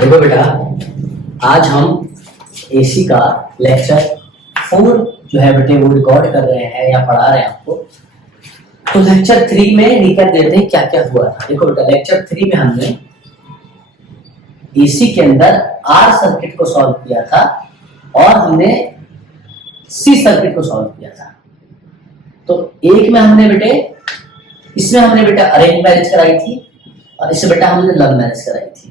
देखो बेटा, आज हम एसी का लेक्चर 4 जो है बेटे वो रिकॉर्ड कर रहे हैं या पढ़ा रहे हैं आपको। तो लेक्चर 3 में रिकैप देते हैं क्या क्या हुआ था। देखो बेटा, लेक्चर 3 में हमने एसी के अंदर आर सर्किट को सॉल्व किया था और हमने सी सर्किट को सॉल्व किया था। तो एक में हमने बेटे, इसमें हमने बेटा अरेंज मैरिज कराई थी और इससे बेटा हमने लव मैरिज कराई थी,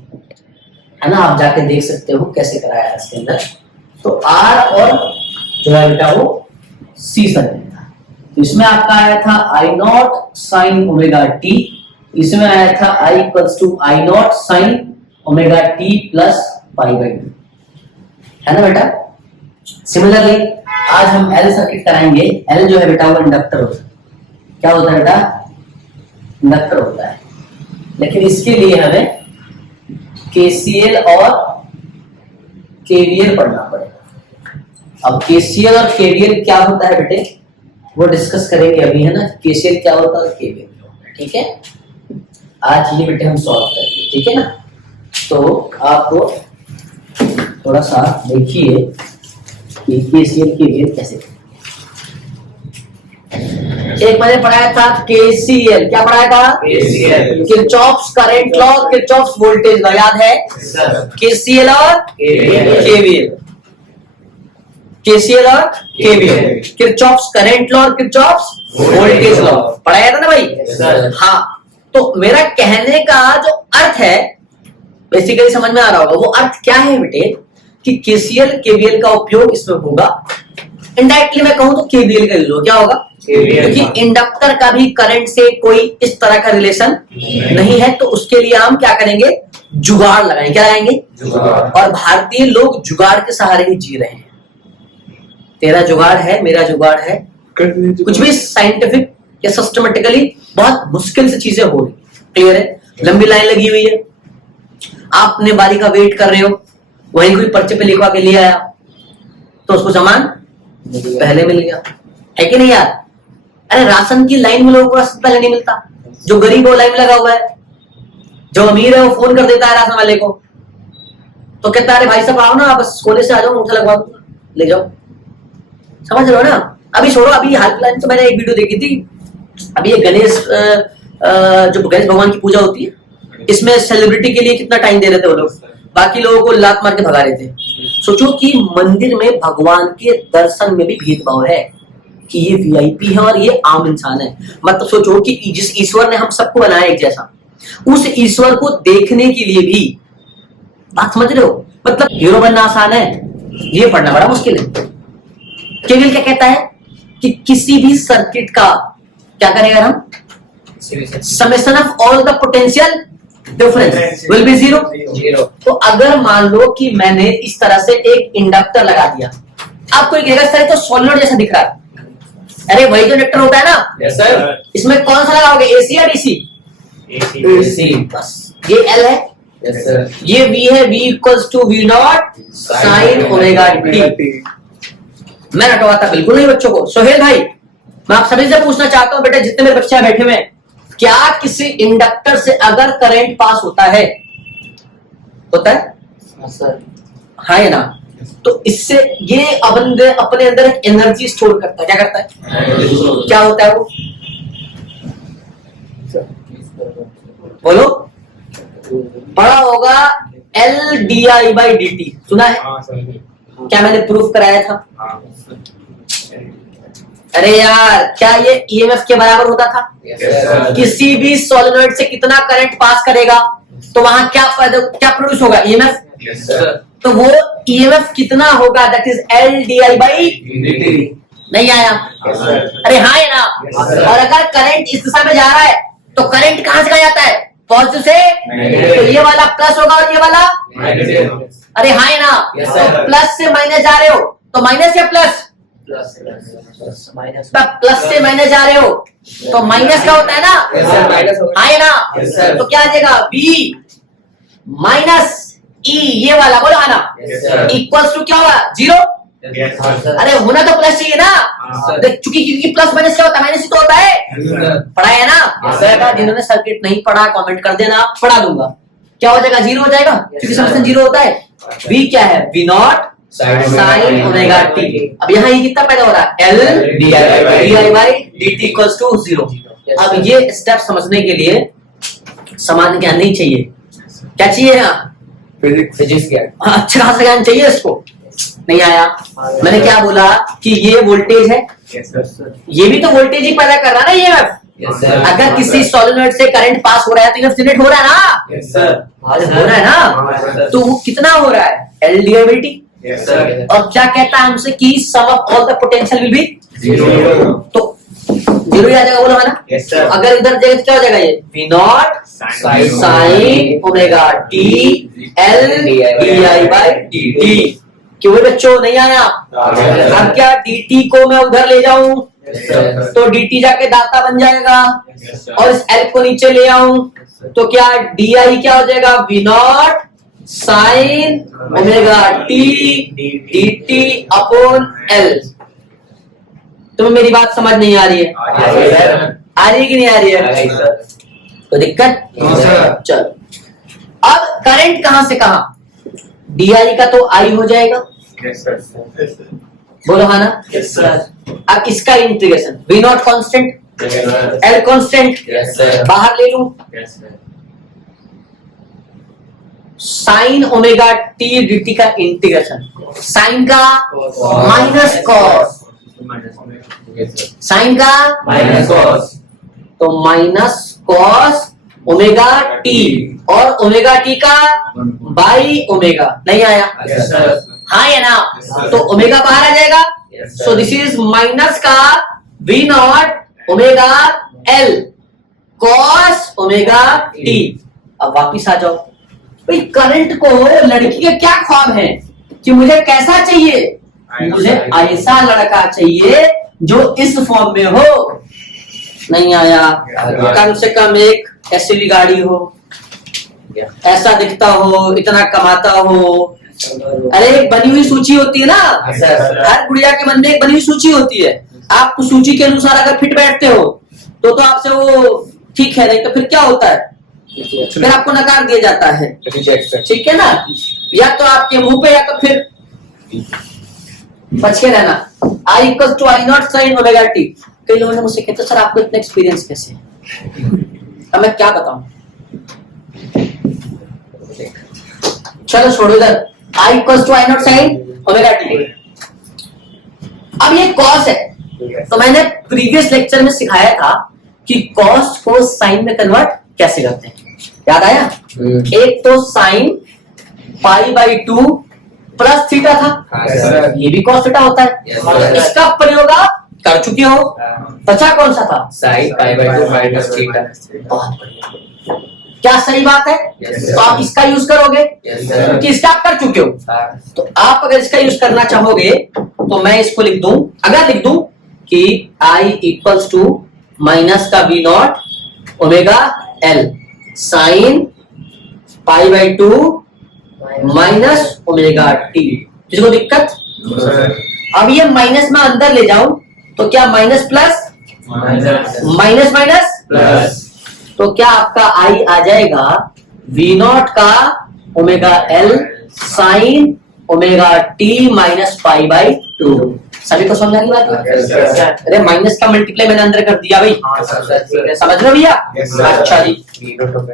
है ना। आप जाके देख सकते हो कैसे कराया है इसके अंदर। तो आर और जो है बेटा वो सी सर्किट था। तो इसमें आपका आया था I not sine omega t, इसमें आया था I equals to I not sine omega T plus pi by two, है ना बेटा। सिमिलरली आज हम एल सर्किट कराएंगे। एल जो है बेटा वो इंडक्टर होता है। क्या होता है बेटा? इंडक्टर होता है। लेकिन इसके लिए हमें केसीएल और केवीएल पढ़ना पड़ेगा। अब केसीएल और केवीएल क्या होता है बेटे वो डिस्कस करेंगे अभी, है ना। केसीएल क्या होता है और केवीएल क्या होता है, ठीक है। आज ये बेटे हम सॉल्व करेंगे, ठीक है ना। तो आपको थोड़ा सा देखिए कि केसीएल केवीएल कैसे। एक मैंने पढ़ाया था केसीएल, क्या पढ़ाया था? KCL, Kirchhoff's current law, Kirchhoff's voltage law, याद है? केसीएल और केवीएल, केसीएल और केवीएल, किरचॉफ्स करंट लॉ और किरचॉफ्स वोल्टेज लॉ पढ़ाया था ना भाई। हाँ, तो मेरा कहने का जो अर्थ है बेसिकली समझ में आ रहा होगा। वो अर्थ क्या है बेटे कि केसीएल केवीएल का उपयोग इसमें होगा। इनडायरेक्टली मैं कहूं तो केवीएल का लो, क्या होगा? क्योंकि इंडक्टर का भी करंट से कोई इस तरह का रिलेशन नहीं है, तो उसके लिए हम क्या करेंगे? जुगाड़ लगाएंगे। क्या लगाएंगे? और भारतीय लोग जुगाड़ के सहारे ही जी रहे हैं। तेरा जुगाड़ है, मेरा जुगाड़ है, कुछ भी साइंटिफिक या सिस्टमेटिकली बहुत मुश्किल से चीजें हो रही। क्लियर है? लंबी लाइन लगी हुई है, आपने बारी का वेट कर रहे हो, वहीं कोई पर्चे पे लिखवा के ले आया तो उसको सामान पहले मिल गया, है कि नहीं यार? अरे राशन की लाइन में लोगों को राशन पहले नहीं मिलता। जो गरीब है वो लाइन में लगा हुआ है, जो अमीर है वो फोन कर देता है राशन वाले को, तो कहता है अरे भाई साहब आओ ना, बस कोने से आ जाओ, अंगूठा लगवा दूंगा, ले जाओ। समझ रहे हो ना? अभी छोड़ो, अभी हाल फिलहाल तो मैंने एक वीडियो देखी थी। अभी ये गणेश जो गणेश भगवान की पूजा होती है, इसमें सेलिब्रिटी के लिए कितना टाइम दे रहे थे वो लोग, बाकी लोगों को लात मार के भगा रहे थे। सोचो कि मंदिर में भगवान के दर्शन में भी भेदभाव है कि ये वीआईपी है और ये आम इंसान है। मतलब सोचो कि जिस ईश्वर ने हम सबको बनाया एक जैसा, उस ईश्वर को देखने के लिए भी, बात समझ रहे हो? मतलब हीरो बनना आसान है, ये पढ़ना बड़ा मुश्किल है। केवीएल क्या कहता है कि किसी भी सर्किट का क्या करेगा हम? Summation of all the potential difference will be zero. तो अगर मान लो कि मैंने इस तरह से एक इंडक्टर लगा दिया, आपको एक कहेगा तो सॉलिड जैसा दिख रहा है। अरे वही तो इंडक्टर होता है ना। Yes sir. इसमें कौन सा लगाओगे, एसी या डीसी? एसी। बस ये एल है। Yes sir. ये वी है, V equals to V not sine omega T. मैं रटवाता बिल्कुल नहीं बच्चों को। सोहेल भाई, मैं आप सभी से पूछना चाहता हूं बेटा, जितने मेरे बच्चे बैठे हुए हैं, क्या किसी इंडक्टर से अगर करंट पास होता है? होता है? हाँ या ना? तो इससे ये अपने अंदर एक एनर्जी स्टोर करता है। क्या करता है? क्या होता है वो? बोलो, पढ़ा होगा L D I by D T, सुना है? क्या मैंने प्रूफ कराया था? अरे यार, क्या ये ईएमएफ के बराबर होता था? किसी भी सोलेनॉइड से कितना करंट पास करेगा तो वहां क्या प्रोड्यूस होगा? ईएमएफ। तो वो ईएमएफ कितना होगा? That is L D I by D. नहीं आया? अरे हाँ है ना। और अगर करंट इस दिशा में जा रहा है तो करंट कहां से जाता है? पॉजिटिव से। तो ये वाला प्लस होगा और ये वाला माइनस। अरे हाँ है ना। तो प्लस से माइनस जा रहे हो तो माइनस या प्लस? प्लस से माइनस जा रहे हो तो माइनस का होता है ना। हाँ ना। तो क्या आ जाएगा? बी माइनस ई, ये वाला बोलो आना, इक्वल्स टू क्या होगा? जीरो। अरे होना तो प्लस चाहिए ना, चूंकि प्लस माइनस क्या होता है? माइनस ही तो होता है। पढ़ा है ना? जिन्होंने सर्किट नहीं पढ़ा कमेंट कर देना, पढ़ा दूंगा। क्या हो जाएगा, जीरो हो जाएगा, क्योंकि समेशन जीरो होता है। v क्या है, v not sine omega T. अब यहाँ ये कितना पैदा हो रहा है, L D I by D T equals to zero. अब ये स्टेप समझने के लिए सामान्य ज्ञान नहीं चाहिए, क्या चाहिए यहाँ, फिजिक्स ज्ञान। अच्छा खासा ज्ञान चाहिए इसको। नहीं आया, मैंने क्या बोला कि ये वोल्टेज है, ये भी तो वोल्टेज ही पैदा कर रहा है ना ईएमएफ। अगर किसी सोलेनॉइड से करंट पास हो रहा है तो ईएमएफ जनरेट हो रहा है ना, हो रहा है ना, तो वो कितना हो रहा है, L D I by t. और क्या कहता है हमसे कि sum of all the potential will be zero, तो जीरो ही आ जाएगा, बोला है ना। अगर इधर जाएगा तो क्या हो जाएगा, ये V not sine omega T L D I by D T. क्यों बच्चों, नहीं आया। अब क्या dt को मैं उधर ले जाऊं तो dt जाके दाता बन जाएगा, और इस l को नीचे ले आऊं तो क्या di क्या हो जाएगा, v not sine omega T dt upon l। तुम्हें मेरी बात समझ नहीं आ रही है, आ रही है कि नहीं आ रही है, तो दिक्कत। चलो अब करंट कहां से कहां, di का तो I हो जाएगा, बोलो हाँ ना। अब इसका integration, v not constant, l constant, बाहर ले लूं, साइन ओमेगा टी dt का इंटीग्रेशन, साइन का माइनस कॉस, साइन का माइनस कॉस, तो माइनस कॉस ओमेगा टी, और ओमेगा टी का बाई ओमेगा। नहीं आया, हाँ या ना, तो ओमेगा बाहर आ जाएगा, सो दिस इज माइनस का V naught omega L cos omega T. अब वापिस आ जाओ भाई, करंट को लड़की के क्या ख्वाब है कि मुझे कैसा चाहिए, मुझे ऐसा लड़का चाहिए जो इस फॉर्म में हो। नहीं आया, कम से कम एक एसयूवी गाड़ी हो, ऐसा दिखता हो, इतना कमाता हो। अरे एक बनी हुई सूची होती है ना, हर गुड़िया के मन में एक बनी हुई सूची होती है। आप उस सूची के अनुसार अगर फिट बैठते हो तो आपसे वो ठीक है, नहीं तो फिर क्या होता है, फिर आपको नकार दिया जाता है, ठीक है ना। या तो आपके मुंह पे, या तो फिर बच के रहना। I equal to I not sine omega T. कई लोगों ने मुझसे कहते सर आपको इतना एक्सपीरियंस कैसे है, अब मैं क्या बताऊं। चलो छोड़ो इधर, I equal to I not sine omega T. अब ये कॉस है, तो मैंने प्रीवियस लेक्चर में सिखाया था कि कॉस को साइन में कन्वर्ट कैसे करते हैं, याद आया। एक तो sign pi by two plus theta था, ये भी कॉस थीटा होता है। इसका प्रयोग आप कर चुके हो, बचा कौन सा था, sign pi by two minus theta. बहुत बढ़िया, क्या सही बात है। तो आप इसका यूज करोगे क्योंकि इसका आप कर चुके हो। तो आप अगर इसका यूज करना चाहोगे तो मैं इसको लिख दूं, अगर लिख दूं कि I इक्वल्स टू माइनस का V naught omega L sine pi by two minus omega T. किसको दिक्कत, अब ये माइनस में अंदर ले जाऊं तो क्या minus plus minus minus plus, तो क्या आपका I आ जाएगा वी नॉट का omega L sign omega t minus pi by to. सभी को समझ आनी बात है। अरे माइनस का मल्टीप्लाई मैंने अंदर कर दिया भाई, समझ रहे भैया। अच्छा जी,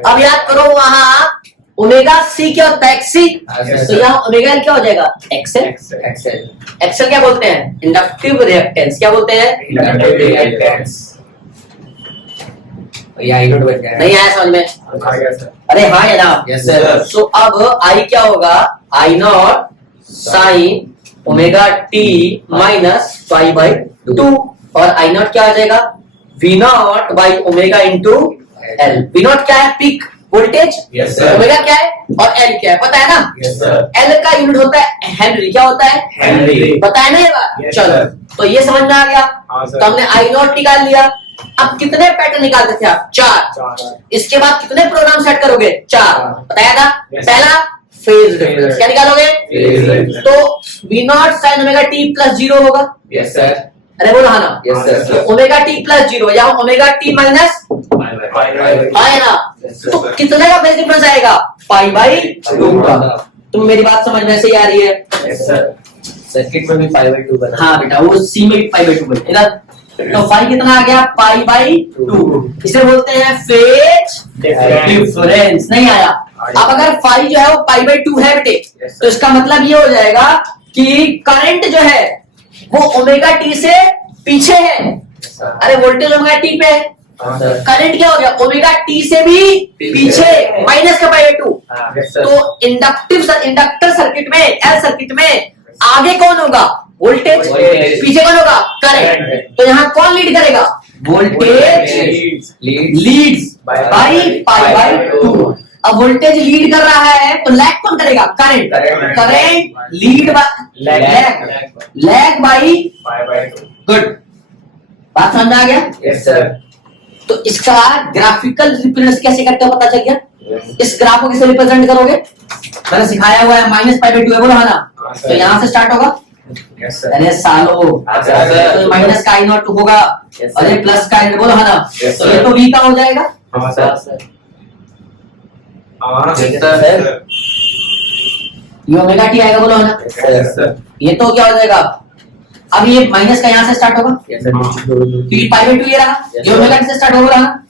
अब याद करो वहां ओमेगा सी क्या होता है, एक्सी, तो यहाँ ओमेगा एल क्या हो जाएगा, एक्सएल। एक्सएल क्या बोलते हैं, इंडक्टिव रिएक्टेंस। क्या बोलते हैं, इंडक्टिव रिएक्टेंस। नहीं आया समझ में, अरे हाँ या ना। Yes sir. सो अब आई क्या होगा, I not sine omega t minus pi by two, और आई नॉट क्या आ जाएगा, V not by omega into L. V not क्या है, पीक वोल्टेज, ओमेगा क्या है और एल क्या है, पता है ना। एल का यूनिट होता है हेनरी। क्या होता है, हेनरी। पता है ना ये बात। चलो तो ये समझ में आ गया। तो हमने आई नॉट निकाल लिया। अब कितने पैटर्न निकालते थे आप, 4। इसके बाद कितने प्रोग्राम सेट करोगे, 4। बताया था। पहला फेज डिफरेंस, क्या निकालोगे, फेज। तो V not sine omega T plus 0 होगा। Yes sir. अरे बोलो हाँ ना। Yes, sir. तो ओमेगा टी प्लस 0 या ओमेगा टी माइनस है ना, तो कितने का फेज डिफरेंस आएगा? पाई बाई 2 का। तुम मेरी बात समझ में से आ रही है? सर्किट में भी पाई बाई 2 बना। हाँ बेटा, वो सी में भी पाई बाई 2 है इधर। तो फाई कितना आ गया? पाई बाई 2। इसे बोलते हैं फेज डिफरेंस। नहीं आया? अब अगर फाई जो है वो पाई बाई 2 है बेटे, तो इसका मतलब ये हो जाएगा कि करंट जो है वो ओमेगा टी से पीछे है। अरे वोल्टेज ओमेगा टी पे है, करंट क्या हो गया? ओमेगा टी से भी पीछे, माइनस का पाई बाई 2। तो इंडक्टर सर्किट में, एल सर्किट में आगे कौन होगा? वोल्टेज। पीछे कौन होगा? करंट। तो यहाँ कौन लीड करेगा? Voltage leads by pi by 2। अब वोल्टेज लीड कर रहा है तो लैग कौन करेगा? Current. Current lead lag by. Good, बात समझ में आ गया? Yes sir. तो इसका ग्राफिकल रिप्रेजेंट कैसे करते हो पता चल गया? इस ग्राफ को कैसे रिप्रेजेंट करोगे? मैंने सिखाया हुआ है, माइनस पाई बाई 2 है, बोलो हाँ ना। तो यहाँ से स्टार्ट होगा। Yes sir. अरे सालो, तो माइनस का आई नॉट होगा, अरे प्लस का आई, बोलो हाँ ना। तो ये तो वी का हो जाएगा। हाँ सर। ये ओमेगा टी आएगा, बोलो हाँ ना। ये तो क्या हो जाएगा? अब ये माइनस का यहाँ से स्टार्ट होगा, क्योंकि पाई बाई 2 ये रहा, ये ओमेगा टी से स्टार्ट होगा ना।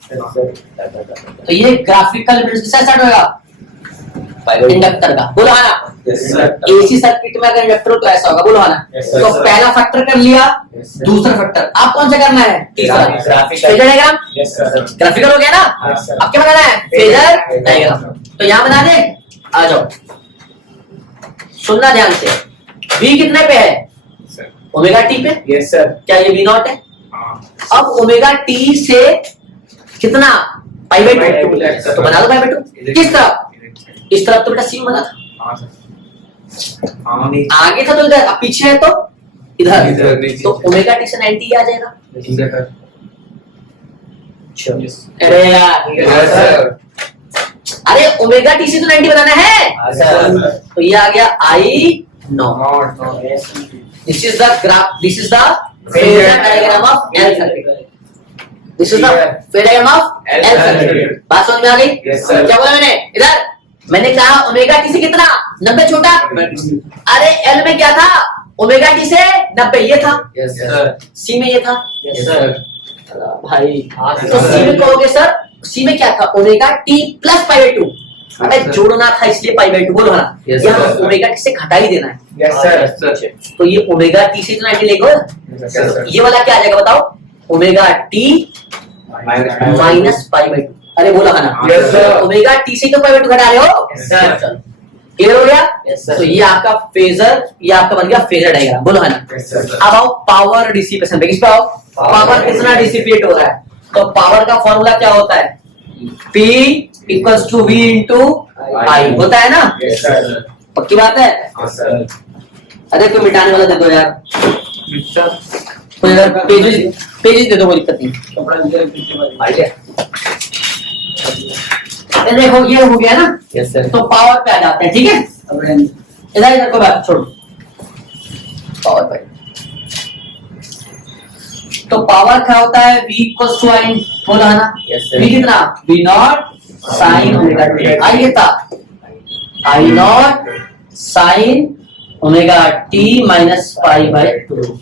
तो ये ग्राफिकल किससे स्टार्ट होगा? इंडक्टर का, बोलो हाँ ना। एसी सर्किट में अगर इंडक्टर हो तो ऐसा होगा, बोलो हाँ ना। तो पहला फैक्टर कर लिया, दूसरा फैक्टर आप कौन सा करना है? तीसरा। फेजर डायग्राम ग्राफिकल हो गया ना। अब क्या बनाना है? Phasor diagram. तो यहाँ बना दे, आ जाओ, सुनना ध्यान से। V कितने पे है? ओमेगा टी पे। Yes sir. क्या ये V नॉट है? अब ओमेगा टी से कितना? पाई बाई 2। तो बना दो पाई बाई 2। किस तरफ? इस तरफ तो बेटा सी बना था, आगे था तो इधर, अब पीछे है तो इधर। तो ओमेगा टी से 90 आ जाएगा। अरे यार, अरे ओमेगा टी से तो 90 बनाना है। तो ये आ गया I not. This is the graph, this is the phasor diagram of L circuit. This is the phasor diagram of L circuit. बात समझ में आ गई? क्या बोला मैंने? इधर मैंने कहा ओमेगा टी से कितना? 90 छोटा। अरे एल में क्या था? ओमेगा टी से 90 ये था। Yes sir. सी में ये था। Yes sir. भाई तो सी में कहोगे सर, सी में क्या था? Omega T plus pi by 2। अबे जोड़ना था इसलिए पाई बाई 2, बोलो ना। यहाँ ओमेगा टी से घटा ही देना है। Yes sir. तो ये ओमेगा टी से 90 लेगा, ये वाला क्या आ जाएगा बताओ? Omega t minus pi by 2। अरे बोला है ना। Yes sir. ओमेगा टी से तो पाई बाई 2 घटा रहे हो। Yes sir. क्लियर हो गया? Yes sir. तो ये आपका फेजर, ये आपका बन गया फेजर डायग्राम, बोलो है ना। Yes sir. अब आओ पावर डिसिपेशन पे, किस पे आओ? पावर कितना डिसिपेट हो रहा है? तो पावर का फॉर्मूला क्या होता है? P equals to V into I होता है ना। Yes sir. पक्की बात है? Yes sir. अरे कोई मिटाने वाला दे दो यार, कोई अगर पेजेस दे दो, कोई दिक्कत नहीं। देखो ये हो गया ना। Yes sir. तो पावर पे आ जाते हैं, ठीक है? इधर इधर को बात छोड़ो, पावर पे। तो पावर क्या होता है? V इक्वल्स टू आई, बोला है ना। Yes sir. V कितना? V not sine omega t. I ये था I not sine omega t minus pi by 2।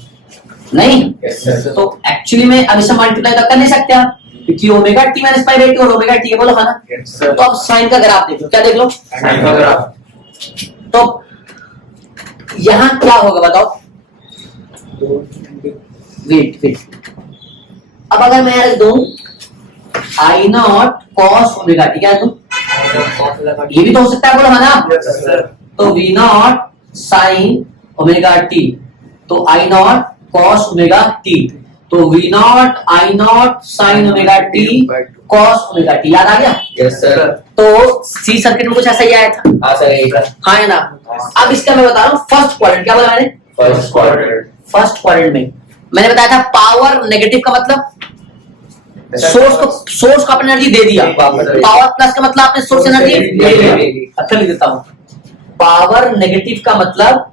नहीं? Yes sir. तो एक्चुअली में अब इसे मल्टीप्लाई कर नहीं सकते आप, क्योंकि omega t minus pi by 2 और ओमेगा टी है, बोलो है ना। Yes sir. तो अब साइन का ग्राफ देख लो, क्या देख लो? साइन का ग्राफ। तो यहाँ क्या होगा बताओ? वेट वेट, अब अगर मैं रख दूं आई नॉट कॉस ओमेगा टी, क्या दूं? ये भी तो हो सकता है, बोलो है ना। Yes sir. तो V not sine omega T, तो I not cos omega T, तो V not I not sine omega t cos omega t. याद आ गया? Yes sir. तो सी सर्किट में कुछ ऐसा ही आया था। हाँ सर। हाँ है ना। अब इसका मैं बता रहा हूँ फर्स्ट क्वाड्रेंट, क्या बोला मैंने? First quadrant. फर्स्ट क्वाड्रेंट में मैंने बताया था पावर नेगेटिव का मतलब सोर्स को आपने एनर्जी दे दिया, पावर प्लस का मतलब आपने सोर्स एनर्जी दे दिया। अच्छा लिख देता हूं, पावर नेगेटिव का मतलब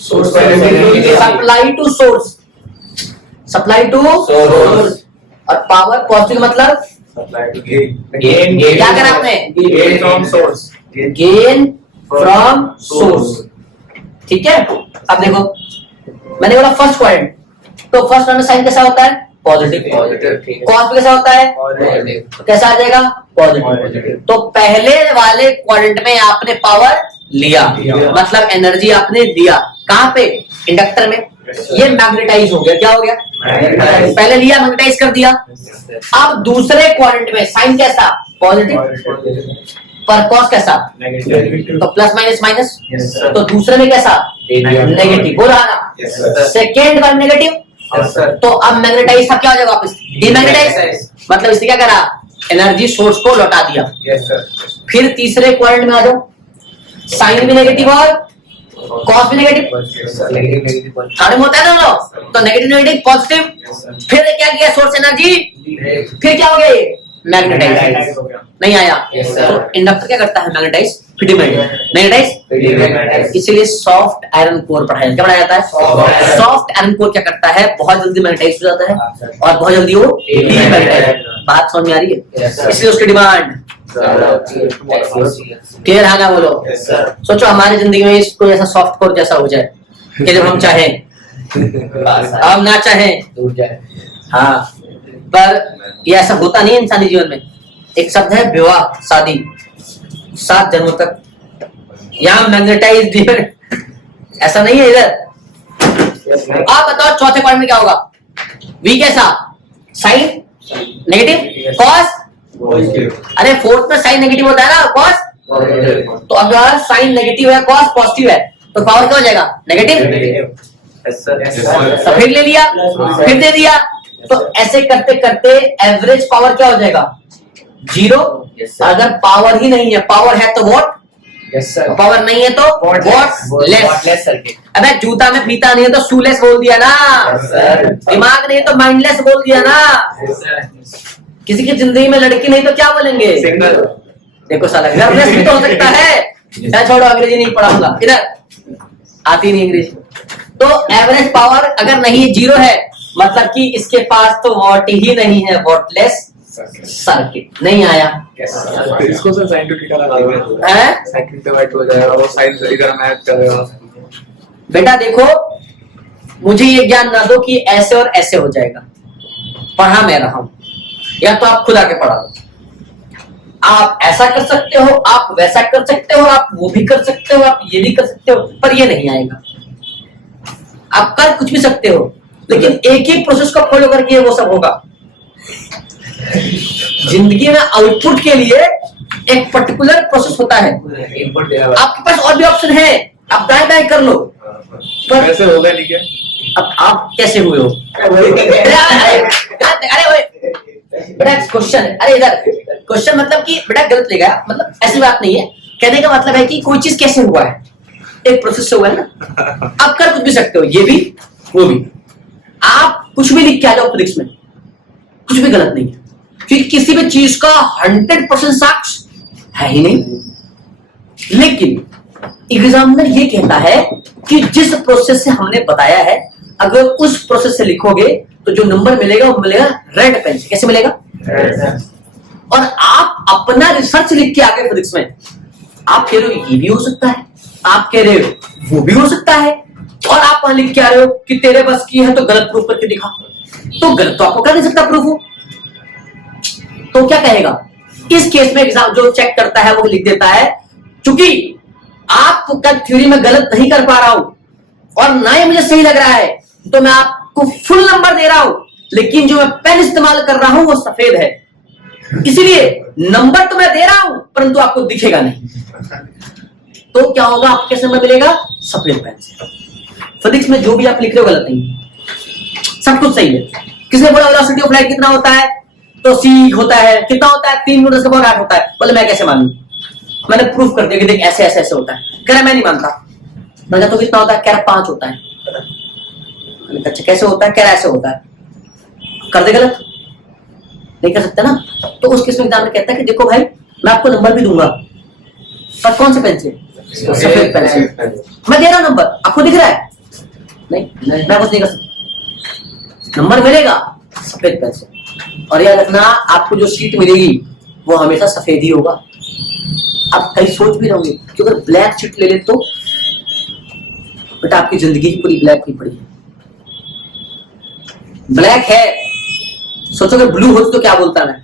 सोर्स को energy supply to source, supply to Source. और पावर पॉजिटिव मतलब Gain. क्या करा आपने? Gain from source. Gain from source. ठीक है, अब देखो मैंने बोला फर्स्ट क्वाड्रेंट, तो फर्स्ट क्वाड्रेंट में साइन कैसा होता है? पॉजिटिव। Positive. कॉस कैसा होता है? Positive. तो कैसा आ जाएगा? पॉजिटिव। Positive. तो पहले वाले क्वाड्रेंट में आपने पावर लिया, लिया। मतलब एनर्जी आपने दिया कहां पे? इंडक्टर में। ये मैग्नेटाइज हो गया। क्या हो गया? Magnetize. पहले लिया, मैग्नेटाइज कर दिया। अब दूसरे क्वाड्रेंट में साइन कैसा? पॉजिटिव। पर कॉस कैसा? Negative. तो plus minus minus. Yes, sir. तो दूसरे में कैसा? Negative. नेगेटिव। बोला ना? Yes, sir. Second one negative. Yes, sir. तो अब मैग्नेटाइज था, क्या हो जाएगा वापस? डीमैग्नेटाइज। Demagnetize. मतलब इसने क्या करा? एनर्जी सोर्स को लौटा दिया। Yes, sir. फिर तीसरे क्वाड्रेंट में आ जाओ, साइन भी नेगेटिव और कॉस भी नेगेटिव। Yes, sir. Negative. सारे में होता है ना लोग, तो negative negative positive. Yes, sir. फिर क्या किया? Source energy. फिर क्या हो गया? ये मैग्नेटाइज नहीं आया। Yes, sir. तो इंडक्टर क्या करता है? मैग्नेटाइज फिर मैग्नेटाइज। Demagnetize. इसीलिए सॉफ्ट आयरन कोर पढ़ाया, क्या पढ़ाया जाता है? Soft. सॉफ्ट आयरन कोर क्या करता है? बहुत जल्दी मैग्नेटाइज हो जाता है और बहुत जल्दी वो डीमैग्नेटाइज। बात समझ में आ रही है? Yes, sir. इसलिए उसकी डिमांड क्लियर है ना? बोलो। Yes, sir. सोचो हमारी जिंदगी में कोई ऐसा सॉफ्ट कोर जैसा हो जाए कि जब हम चाहें, हम ना चाहें। दूर जाए. हाँ, पर ये ऐसा होता नहीं है इंसानी जीवन में। एक शब्द है विवाह, शादी, 7 जन्मों तक। यहाँ मैग्नेटाइज ऐसा नहीं है इधर। आप बताओ चौथे पॉइंट में क्या होगा? वी कैसा? Sine negative, cos. Positive. अरे फोर्थ में साइन नेगेटिव होता है ना, कॉस। Positive. तो अगर साइन नेगेटिव है, कॉस पॉजिटिव है, तो पावर क्या हो जाएगा? Negative. Negative. Yes, sir. Yes, तो sir. फिर ले लिया, फिर दे दिया। तो ऐसे करते करते एवरेज पावर क्या हो जाएगा? 0। Yes, sir. अगर पावर ही नहीं है, पावर है तो वॉट, Yes, sir. पावर नहीं है तो वॉट लेस। Less circuit. अबे जूता में फीता नहीं है तो शूलेस बोल दिया ना। Yes, sir. दिमाग नहीं है तो माइंडलेस बोल दिया ना। Yes, sir. किसी की जिंदगी में लड़की नहीं तो क्या बोलेंगे? Single. देखो साला गर्भलेस भी तो हो सकता है। क्या छोड़ो, अंग्रेजी नहीं पढ़ाऊंगा, इधर आती नहीं अंग्रेजी। तो एवरेज पावर अगर नहीं 0 है, मतलब कि इसके पास तो वॉट ही नहीं है, वॉटलेस सर्किट। नहीं आया Yes, sir. इसको सर साइन टू थीटा लगा दो, है? साइन थीटा बाय 2 हो जाएगा, वो साइन इधर मैच करेगा। बेटा देखो, मुझे ये ज्ञान ना दो कि ऐसे और ऐसे हो जाएगा, पढ़ा मैं रहा हूं, या तो आप खुद आके पढ़ा दो। आप ऐसा कर सकते हो, आप वैसा कर सकते हो, आप वो भी कर सकते हो, आप ये भी कर सकते हो, पर ये नहीं आएगा। आप कर कुछ भी सकते हो, लेकिन एक ही प्रोसेस को फॉलो करके वो सब होगा। जिंदगी में आउटपुट के लिए एक पर्टिकुलर प्रोसेस होता है। Input देना. आपके पास और भी ऑप्शन है, आप दाएं बाएं कर लो, पर वैसे होगा नहीं क्या? अब आप कैसे हुए हो? अरे बेटा क्वेश्चन है, अरे इधर क्वेश्चन मतलब कि बेटा गलत ले गया, मतलब ऐसी बात नहीं है। कहने का मतलब है कि कोई चीज कैसे हुआ है, एक प्रोसेस से हुआ है ना। आप कर कुछ भी सकते हो, ये भी वो भी। आप कुछ भी लिख के आ जाओ फिजिक्स में, कुछ भी गलत नहीं है, क्योंकि किसी भी चीज का 100% साक्ष्य है ही नहीं। लेकिन एग्जामिनर ये कहता है कि जिस प्रोसेस से हमने बताया है, अगर उस प्रोसेस से लिखोगे तो जो नंबर मिलेगा वो मिलेगा रेड पेन से। कैसे मिलेगा? और आप अपना रिसर्च लिख के आगे फिजिक्स में, आप कह रहे हो ये भी हो सकता है, आप कह रहे हो वो भी हो सकता है, और आप वहां लिख के आ रहे हो कि तेरे बस की है तो गलत प्रूफ करके दिखा। तो गलत तो आपको कर नहीं सकता प्रूफ हो, तो क्या कहेगा? इस केस में एग्जाम जो चेक करता है वो लिख देता है, चूंकि आपका थ्योरी में गलत नहीं कर पा रहा हूं और ना ही मुझे सही लग रहा है, तो मैं आपको फुल नंबर दे रहा हूं, लेकिन जो मैं पेन इस्तेमाल कर रहा हूं वो सफेद है, इसलिए नंबर तो मैं दे रहा हूं परंतु आपको दिखेगा नहीं। तो क्या होगा? आपको कैसे नंबर मिलेगा? सफेद पेन से। फिजिक्स में जो भी आप लिख रहे हो गलत नहीं है, सब कुछ सही है। किसने बोला वेलोसिटी ऑफ लाइट कितना होता है? तो सी होता है, कितना होता है? 3 × 10⁸ होता है। बोले मैं कैसे मानूं? मैंने प्रूफ कर दिया कि देख ऐसे ऐसे ऐसे होता है। कह रहा मैं नहीं मानता। मैं कहता तो कितना होता है? कह रहा 5 होता है। अच्छा कैसे होता है? कह रहा ऐसे होता है। कर दे गलत? नहीं कर सकता ना। तो उस केस में एग्जामिनर कहता है कि देखो भाई, मैं आपको नंबर भी दूंगा, पर कौन से पेन से? सफेद पेन से। मैं दे रहा हूं नंबर, आपको दिख रहा है? नहीं, मैं कुछ नहीं कर सकता। नंबर मिलेगा सफेद पेन से। और याद रखना आपको जो शीट मिलेगी वो हमेशा सफेद ही होगा। आप कहीं सोच भी रहोगे कि अगर ब्लैक शीट ले ले तो बेटा आपकी जिंदगी ही पूरी ब्लैक ही पड़ी है। ब्लैक है, सोचोगे ब्लू होती तो क्या बोलता मैं।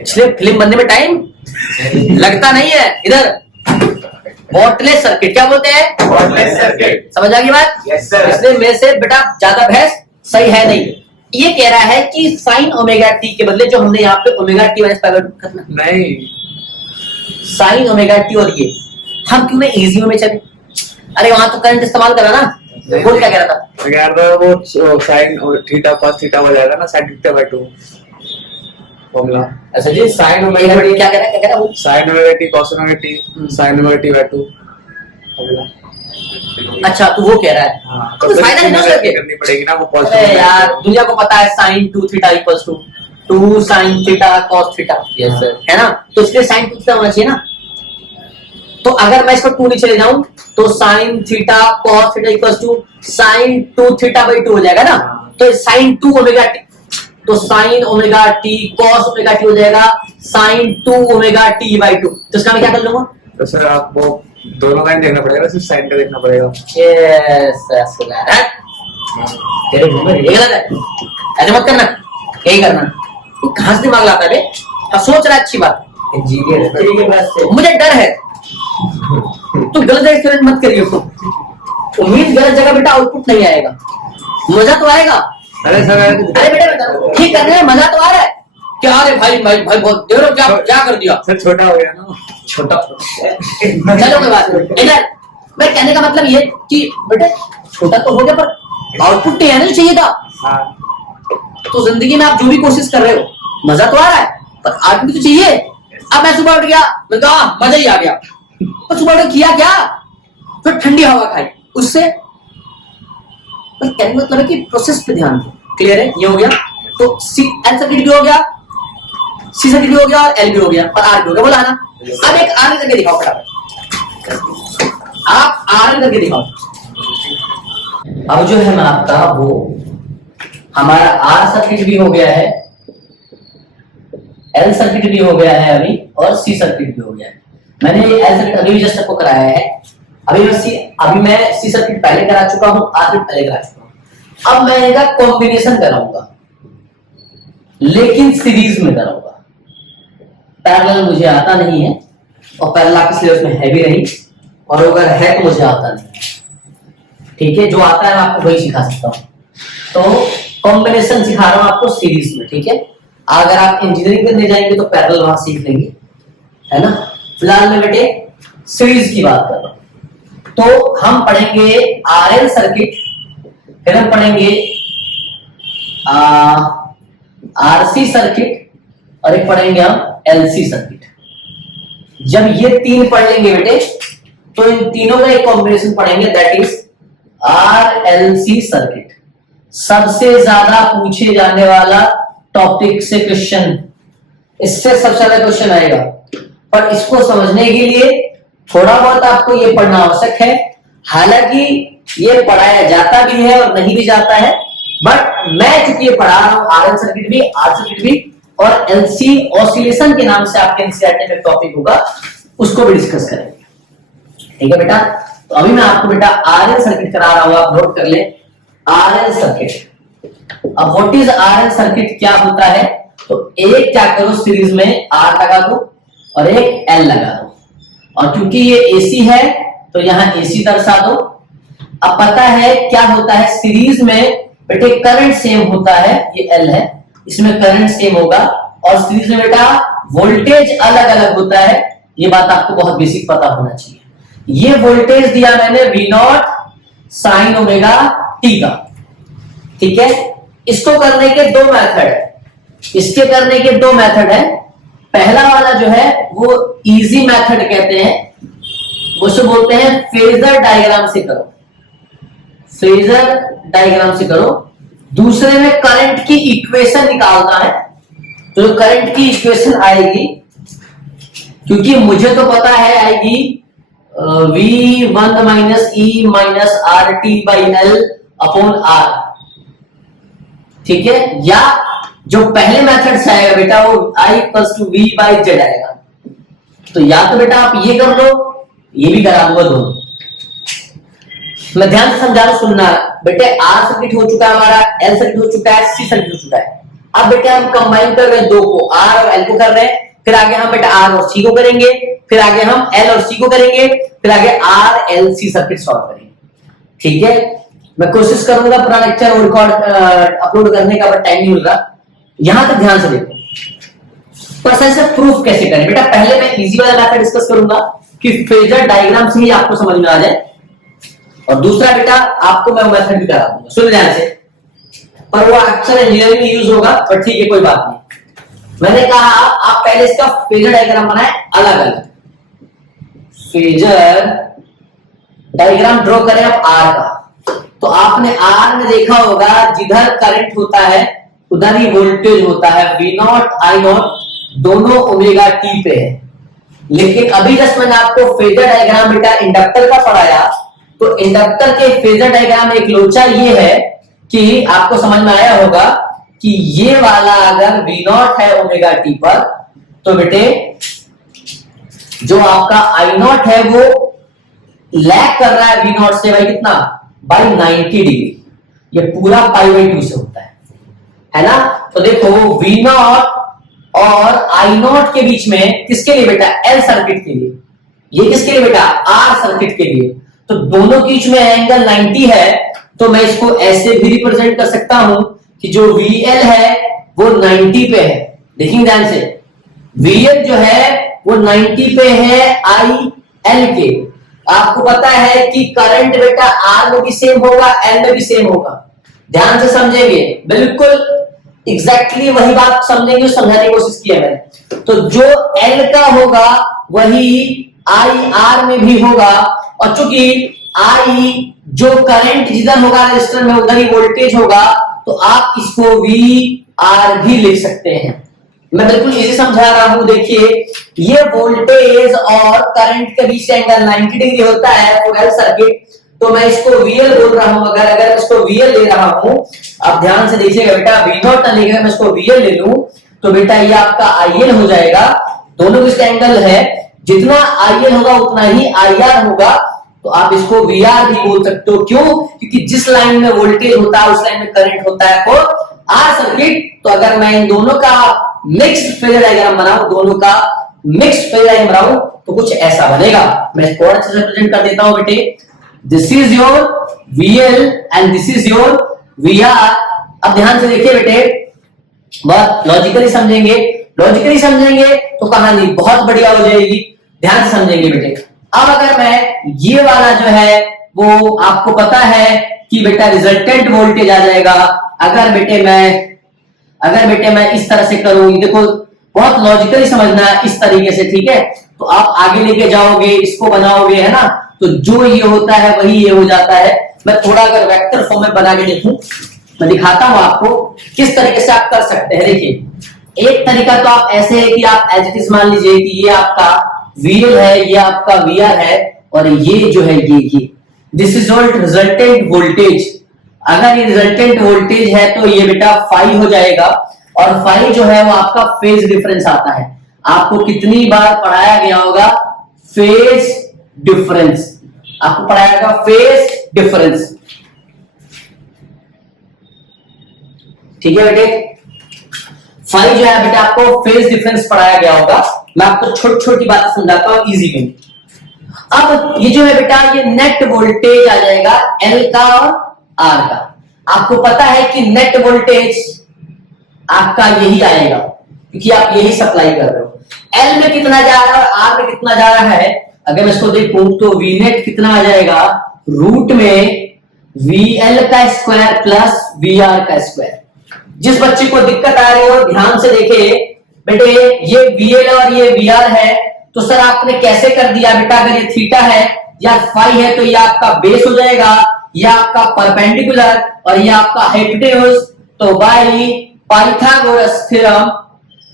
इसलिए फिल्म बनने में टाइम लगता नहीं है। इधर बॉटलेस सर्किट क्या बोलते हैं? Bottomless circuit. समझ आ गई बात? Yes, sir. इसलिए मेरे से बेटा ज्यादा बहस सही है नहीं। ये कह रहा है कि साइन ओमेगा टी के बदले जो हमने यहाँ पे omega t minus pi by 2 करना, नहीं, साइन ओमेगा टी और ये हम क्यों ना इजी में चले? अरे वहां तो करंट इस्तेमाल करा ना। बोल क्या कह रहा था? यार वो साइन थीटा cos थीटा हो जाएगा ना sin थीटा बाय 2 फॉर्मूला। अच्छा जी, साइन ओमेगा क्या कह रहा है? क्या कह रहा है वो? sin omega T cos omega T sin omega T by 2 formula. अच्छा तो वो कह रहा है हाँ, तो फायदा नहीं ना उसका। करनी पड़ेगी ना वो अरे पॉजिटिव। यार दुनिया को पता है sine 2 theta equals to 2 sine theta cos theta, Yes, sir. है ना? तो इसलिए साइन 2 थीटा होना चाहिए ना। तो अगर मैं इसको 2 नीचे ले जाऊं तो sine theta cos theta equals to sine 2 theta by 2 हो जाएगा ना। तो साइन 2 ओमेगा टी, तो sine omega T cos omega T हो जाएगा साइन 2 ओमेगा टी बाई 2। तो इसका मैं क्या कर लूंगा? तो सर आप वो दोनों लाइन देखना पड़ेगा, सिर्फ साइन का देखना पड़ेगा। यस तेरे मुंह में ये गलत है, ऐसे मत करना, यही करना। तू कहां से दिमाग लाता है बे? सोच रहा है अच्छी बात, इंजीनियर मुझे डर है तू गलत एक्सपेरिमेंट मत करियो। उम्मीद गलत जगह बेटा आउटपुट नहीं आएगा, मजा तो आएगा। अरे सर अरे बेटा ठीक करने में मजा तो आ रहा है क्या? अरे भाई भाई भाई बहुत देर हो, क्या कर दिया? सर छोटा हो गया ना। छोटा चलो कोई बात नहीं। इधर मैं कहने का मतलब ये कि बेटे छोटा तो हो गया पर आउटपुट नहीं आना चाहिए था। हाँ, तो जिंदगी में आप जो भी कोशिश कर रहे हो मजा तो आ रहा है पर आउटपुट तो चाहिए। अब मैं सुबह उठ गया, मैं कहा मजा ही आ गया, तो सुबह उठ किया क्या? फिर ठंडी हवा खाई, उससे कहने का मतलब है कि प्रोसेस पे ध्यान दो। क्लियर है? ये हो गया तो सी एल सर्किट भी हो गया, सी सर्किट भी हो गया और एल भी हो गया और आर भी हो गया। बोला ना? अब एक आर करके दिखाओ फटाफट, आप आर करके दिखाओ। अब जो है ना आपका वो हमारा आर सर्किट भी हो गया है, एल सर्किट भी हो गया है अभी और सी सर्किट भी हो गया है। मैंने एल सर्किट अभी जस्ट आपको कराया है। अभी मैं सी सर्किट पहले करा चुका हूं, आर सर्किट पहले करा चुका हूं। अब मैं इनका कॉम्बिनेशन कराऊंगा लेकिन सीरीज में कराऊंगा। पैरेलल मुझे आता नहीं है और पैरेलल आपके सिलेबस में है भी नहीं, और अगर है तो मुझे आता नहीं। ठीक है, जो आता है मैं आपको वही सिखा सकता हूं। तो कॉम्बिनेशन सिखा रहा हूं आपको सीरीज में। ठीक है, अगर आप इंजीनियरिंग करने जाएंगे तो पैरेलल वहां सीख लेंगे, है ना? फिलहाल मैं बेटे सीरीज की बात कर रहा हूं। तो हम पढ़ेंगे आरएल सर्किट, फिर हम पढ़ेंगे आरसी सर्किट और एक पढ़ेंगे हम एलसी सर्किट। जब ये तीन पढ़ लेंगे बेटे तो इन तीनों का एक कॉम्बिनेशन पढ़ेंगे, दैट इज आरएलसी सर्किट। सबसे ज्यादा पूछे जाने वाला टॉपिक से क्वेश्चन, इससे सबसे ज्यादा क्वेश्चन आएगा। पर इसको समझने के लिए थोड़ा बहुत आपको ये पढ़ना आवश्यक है। हालांकि ये पढ़ाया जाता भी है और नहीं भी जाता है, बट मैं चूंकि ये पढ़ा रहा हूं आरएल सर्किट भी, आर सर्किट भी और एलसी ऑसिलेशन के नाम से आपके एनसीईआरटी में टॉपिक होगा, उसको भी डिस्कस करेंगे। ठीक है बेटा? तो अभी मैं आपको बेटा आरएल सर्किट करा रहा हूं, आप नोट कर ले आरएल सर्किट। अब व्हाट इज आरएल सर्किट, क्या होता है? तो एक क्या करो, सीरीज में आर लगा दो और एक एल लगा दो, और क्योंकि ये एसी है तो यहां एसी दर्शा दो। अब पता है क्या होता है सीरीज में बेटे, करंट सेम होता है, ये एल है, इसमें करंट सेम होगा, और सीरीज में बेटा वोल्टेज अलग अलग होता है। ये बात आपको बहुत बेसिक पता होना चाहिए। ये वोल्टेज दिया मैंने V0 साइन ओमेगा टी का। ठीक है, इसको करने के दो मेथड है, इसके करने के दो मेथड है। पहला वाला जो है वो इजी मेथड कहते हैं, उसे बोलते हैं फेजर डायग्राम से करो, फेजर डायग्राम से करो। दूसरे में करंट की इक्वेशन निकालना है, तो जो करंट की इक्वेशन आएगी, क्योंकि मुझे तो पता है आएगी V1 - E - RT/L upon are, ठीक है। या जो पहले मेथड से आएगा बेटा वो I equals to V by Z आएगा। तो या तो बेटा आप ये कर लो, ये भी करा दूंगा दोनों। मैं ध्यान से समझा रहा हूं, सुनना बेटे। R सर्किट हो चुका है हमारा, L सर्किट हो चुका है, C सर्किट हो चुका है। अब बेटे हम कंबाइन कर रहे हैं दो को, R और L को कर रहे हैं, फिर आगे हम बेटा R और C को करेंगे, फिर आगे हम L और C को करेंगे, फिर आगे R L C circuit solve करेंगे, ठीक है। मैं कोशिश करूंगा पूरा लेक्चर रिकॉर्ड अपलोड करने का, बट टाइम नहीं मिल रहा। यहां तक ध्यान से देखो, पर से प्रूफ कैसे करें बेटा। पहले मैं इजी वाला मेथड डिस्कस करूंगा कि फेजर डायग्राम से ही आपको समझ में आ जाए, और दूसरा बेटा आपको मैं मेथड भी करा दूंगा, सुन ध्यान से। पर वो अक्सर इंजीनियरिंग में यूज होगा, पर ठीक है कोई बात नहीं। मैंने कहा आप पहले इसका फेजर डायग्राम बनाए अलग अलग, फेजर डायग्राम ड्रॉ करें आप आर का। तो आपने आर में देखा होगा जिधर करंट होता है उधर ही वोल्टेज होता है, V0 I0 दोनों ओमेगा टी पे है। लेकिन अभी जस्ट मैंने आपको फेजर डायग्राम बेटा इंडक्टर का पढ़ाया, तो इंडक्टर के फेजर डायग्राम में एक लोचा ये है कि आपको समझ में आया होगा कि ये वाला अगर V0 है ओमेगा टी पर, तो बेटे जो आपका I0 है वो लैग कर रहा है V0 से भाई कितना, बाई 90 डिग्री। ये पूरा पाई/2 से होता है ना। तो देखो V0 और I0 के बीच में किसके लिए बेटा, L सर्किट के लिए, ये किसके लिए बेटा, R सर्किट के लिए। तो दोनों के बीच में एंगल 90 है, तो मैं इसको ऐसे भी रिप्रेजेंट कर सकता हूं कि जो VL है वो 90 पे है। देखिए ध्यान से, VL जो है वो 90 पे है IL के। आपको पता है कि करंट बेटा R में भी सेम होगा, L में भी सेम होगा। ध्यान से समझेंगे, बिल्कुल एग्जैक्टली वही बात समझेंगे, समझाने की कोशिश की है मैंने। तो जो L का होगा वही IR में भी होगा, और चूंकि I जो करंट जिधर होगा रजिस्टर में उधर ही वोल्टेज होगा, तो आप इसको VR भी लिख सकते हैं। मैं बिल्कुल इजी समझा रहा हूं। देखिए ये वोल्टेज और करंट के बीच एंगल 90 डिग्री होता है फॉर L सर्किट, तो मैं इसको VL बोल रहा हूं। अगर इसको VL ले रहा हूं, आप ध्यान से देखिएगा बेटा, V0 ना लेकर मैं इसको VL ले लूं, तो बेटा ये आपका IL हो जाएगा। दोनों इसका एंगल है, जितना IL होगा उतना ही IR होगा। तो आप इसको VR भी बोल सकते हो। क्यों? क्योंकि जिस लाइन में वोल्टेज होता है उस लाइन में करंट होता है फॉर R सर्किट। तो अगर मैं इन दोनों का मिक्स्ड फेजर डायग्राम बनाऊं, दोनों का मिक्स्ड फेजर डायग्राम बनाऊं, तो कुछ ऐसा बनेगा। मैं इसको और अच्छे से रिप्रेजेंट कर देता हूं बेटे। This is your VL and this is your VR। अब ध्यान से देखिए बेटे, बहुत लॉजिकली समझेंगे, लॉजिकली समझेंगे तो कहानी बहुत बढ़िया हो जाएगी। ध्यान से समझेंगे बेटे। अब अगर मैं ये वाला जो है वो आपको पता है कि बेटा रिजल्टेंट वोल्टेज आ जाएगा। अगर बेटे मैं इस तरह से करूं, देखो बहुत लॉजिकली समझना है इस तरीके से, ठीक है। तो आप आगे लेके जाओगे, इसको बनाओगे, है ना। तो जो ये होता है वही ये हो जाता है। मैं थोड़ा अगर वेक्टर फॉर्म में बना के देखूं, मैं दिखाता हूं आपको किस तरीके से आप कर सकते हैं। देखिए एक तरीका तो आप ऐसे है कि आप एज इट इज मान लीजिए कि ये आपका VL है, ये आपका VR है, और ये जो है ये this is all resultant voltage. अगर ये रिजल्टेंट वोल्टेज है तो ये बेटा फाई हो जाएगा, और फाई जो है वो आपका फेज डिफरेंस आता है। आपको कितनी बार पढ़ाया गया होगा फेज डिफरेंस, आपको पढ़ाया गया फेज डिफरेंस, ठीक है बेटे। फाई जो है बेटा आपको फेज डिफरेंस पढ़ाया गया होगा। मैं आपको छोटी छोटी बातें समझाता हूं इजी में। अब ये जो है बेटा ये नेट वोल्टेज आ जाएगा L का और R का। आपको पता है कि नेट वोल्टेज आपका यही आएगा क्योंकि आप यही सप्लाई कर रहे हो। L में कितना जा रहा है और R में कितना जा रहा है, अगर मैं इसको देखूं तो Vnet कितना आ जाएगा, रूट में VL का स्क्वायर प्लस VR का स्क्वायर। जिस बच्चे को दिक्कत आ रही हो ध्यान से देखे बेटे, ये VL और ये VR है, तो सर आपने कैसे कर दिया बेटा, अगर ये थीटा है या फाई है तो ये आपका बेस हो जाएगा, ये आपका परपेंडिकुलर और ये आपका हाइपोटेन्यूज। तो बाय पाइथागोरस थ्योरम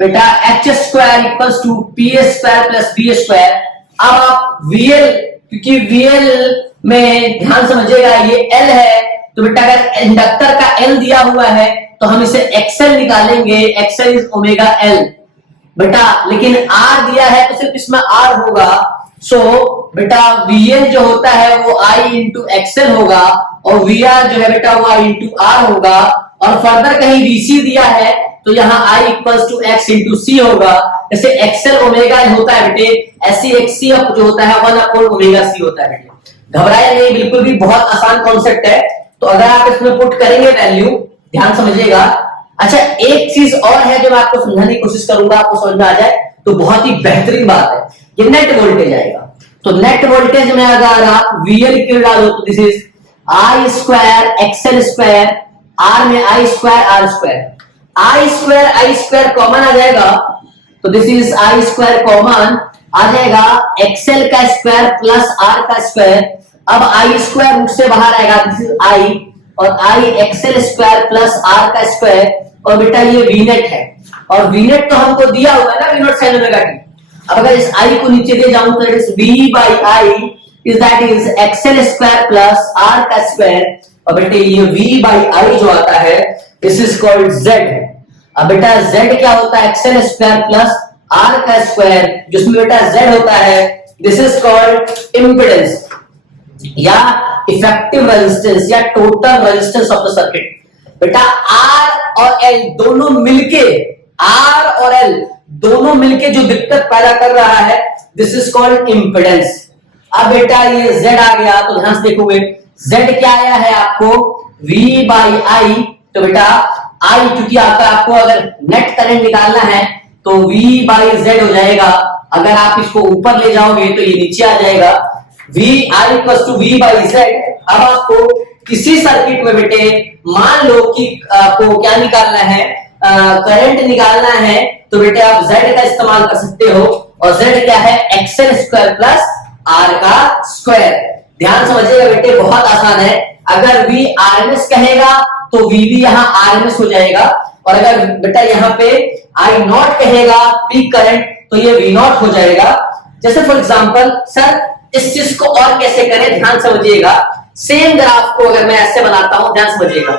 बेटा h square equals to p square plus b square. अब आप VL, क्योंकि VL में ध्यान समझिएगा ये L है, तो बेटा अगर इंडक्टर का एल दिया हुआ है तो हम इसे एक्सएल निकालेंगे, एक्सएल इज ओमेगा एल बेटा, लेकिन आर दिया है तो सिर्फ इसमें आर होगा। सो बेटा वीएल जो होता है वो आई इंटू एक्सएल होगा और वीआर जो है बेटा वो आई इंटू आर होगा। और फर्दर कहीं वीसी दिया है तो यहाँ आई इक्वल्स टू एक्स इंटू सी होगा। जैसे एक्सएल ओमेगा होता है बेटे, ऐसी एक्सी जो होता है 1 अपॉन ओमेगा सी होता है बेटे। घबराया नहीं, बिल्कुल भी बहुत आसान कॉन्सेप्ट है। तो अगर आप इसमें पुट करेंगे वैल्यू, ध्यान समझिएगा। अच्छा एक चीज और है जो मैं आपको समझाने की कोशिश करूंगा, आपको समझ में आ जाए तो बहुत ही बेहतरीन बात है। ये नेट वोल्टेज आएगा, तो नेट वोल्टेज में अगर आप वीएल इक्वल डालो तो this is I square XL square, R में I square R square, I square common आ जाएगा तो this is I square common आ जाएगा, एक्सएल का स्क्वायर प्लस आर का स्क्वायर। अब आई स्क्वायर रूट से बाहर आएगा, दिस इज आई, और I XL square plus R का स्क्वायर। और बेटा ये वीनेट है, और वीनेट तो हमको दिया हुआ है ना, V not sine omega T. अब अगर इस आई को नीचे दे जाऊं तो it is V by I is that is XL square plus R का स्क्वायर। और बेटे ये v बाई आई जो आता है दिस इज कॉल्ड z। अब बेटा z क्या होता है, एक्सएल स्क्वायर प्लस आर का स्क्वायर, जिसमें बेटा z होता है दिस इज कॉल्ड इम्पीडेंस या इफेक्टिव रेजिस्टेंस या total resistance of the circuit. बेटा R और L दोनों मिलके, R और L दोनों मिलके जो दिक्कत पैदा कर रहा है दिस इज कॉल्ड इम्पीडेंस। अब बेटा ये Z आ गया तो ध्यान से देखोगे Z क्या आया है आपको V बाई आई। तो बेटा I क्योंकि आपको अगर नेट करंट निकालना है तो V बाई Z हो जाएगा। अगर आप इसको ऊपर ले जाओगे तो ये नीचे आ जाएगा, V I equals to V by Z। अब आपको किसी सर्किट में बेटे मान लो कि आपको क्या निकालना है, करंट निकालना है, तो बेटे आप Z का इस्तेमाल कर सकते हो। और Z क्या है, एक्सएल स्क्वायर प्लस आर का स्क्वायर। ध्यान समझिएगा बेटे बहुत आसान है। अगर V RMS कहेगा तो V भी यहाँ RMS हो जाएगा, और अगर बेटा यहाँ पे I नॉट कहेगा पीक करंट तो ये V नॉट हो जाएगा। जैसे फॉर एग्जांपल सर इस चीज को और कैसे करें, ध्यान समझिएगा। सेम ग्राफ को अगर मैं ऐसे बनाता हूं, ध्यान समझिएगा।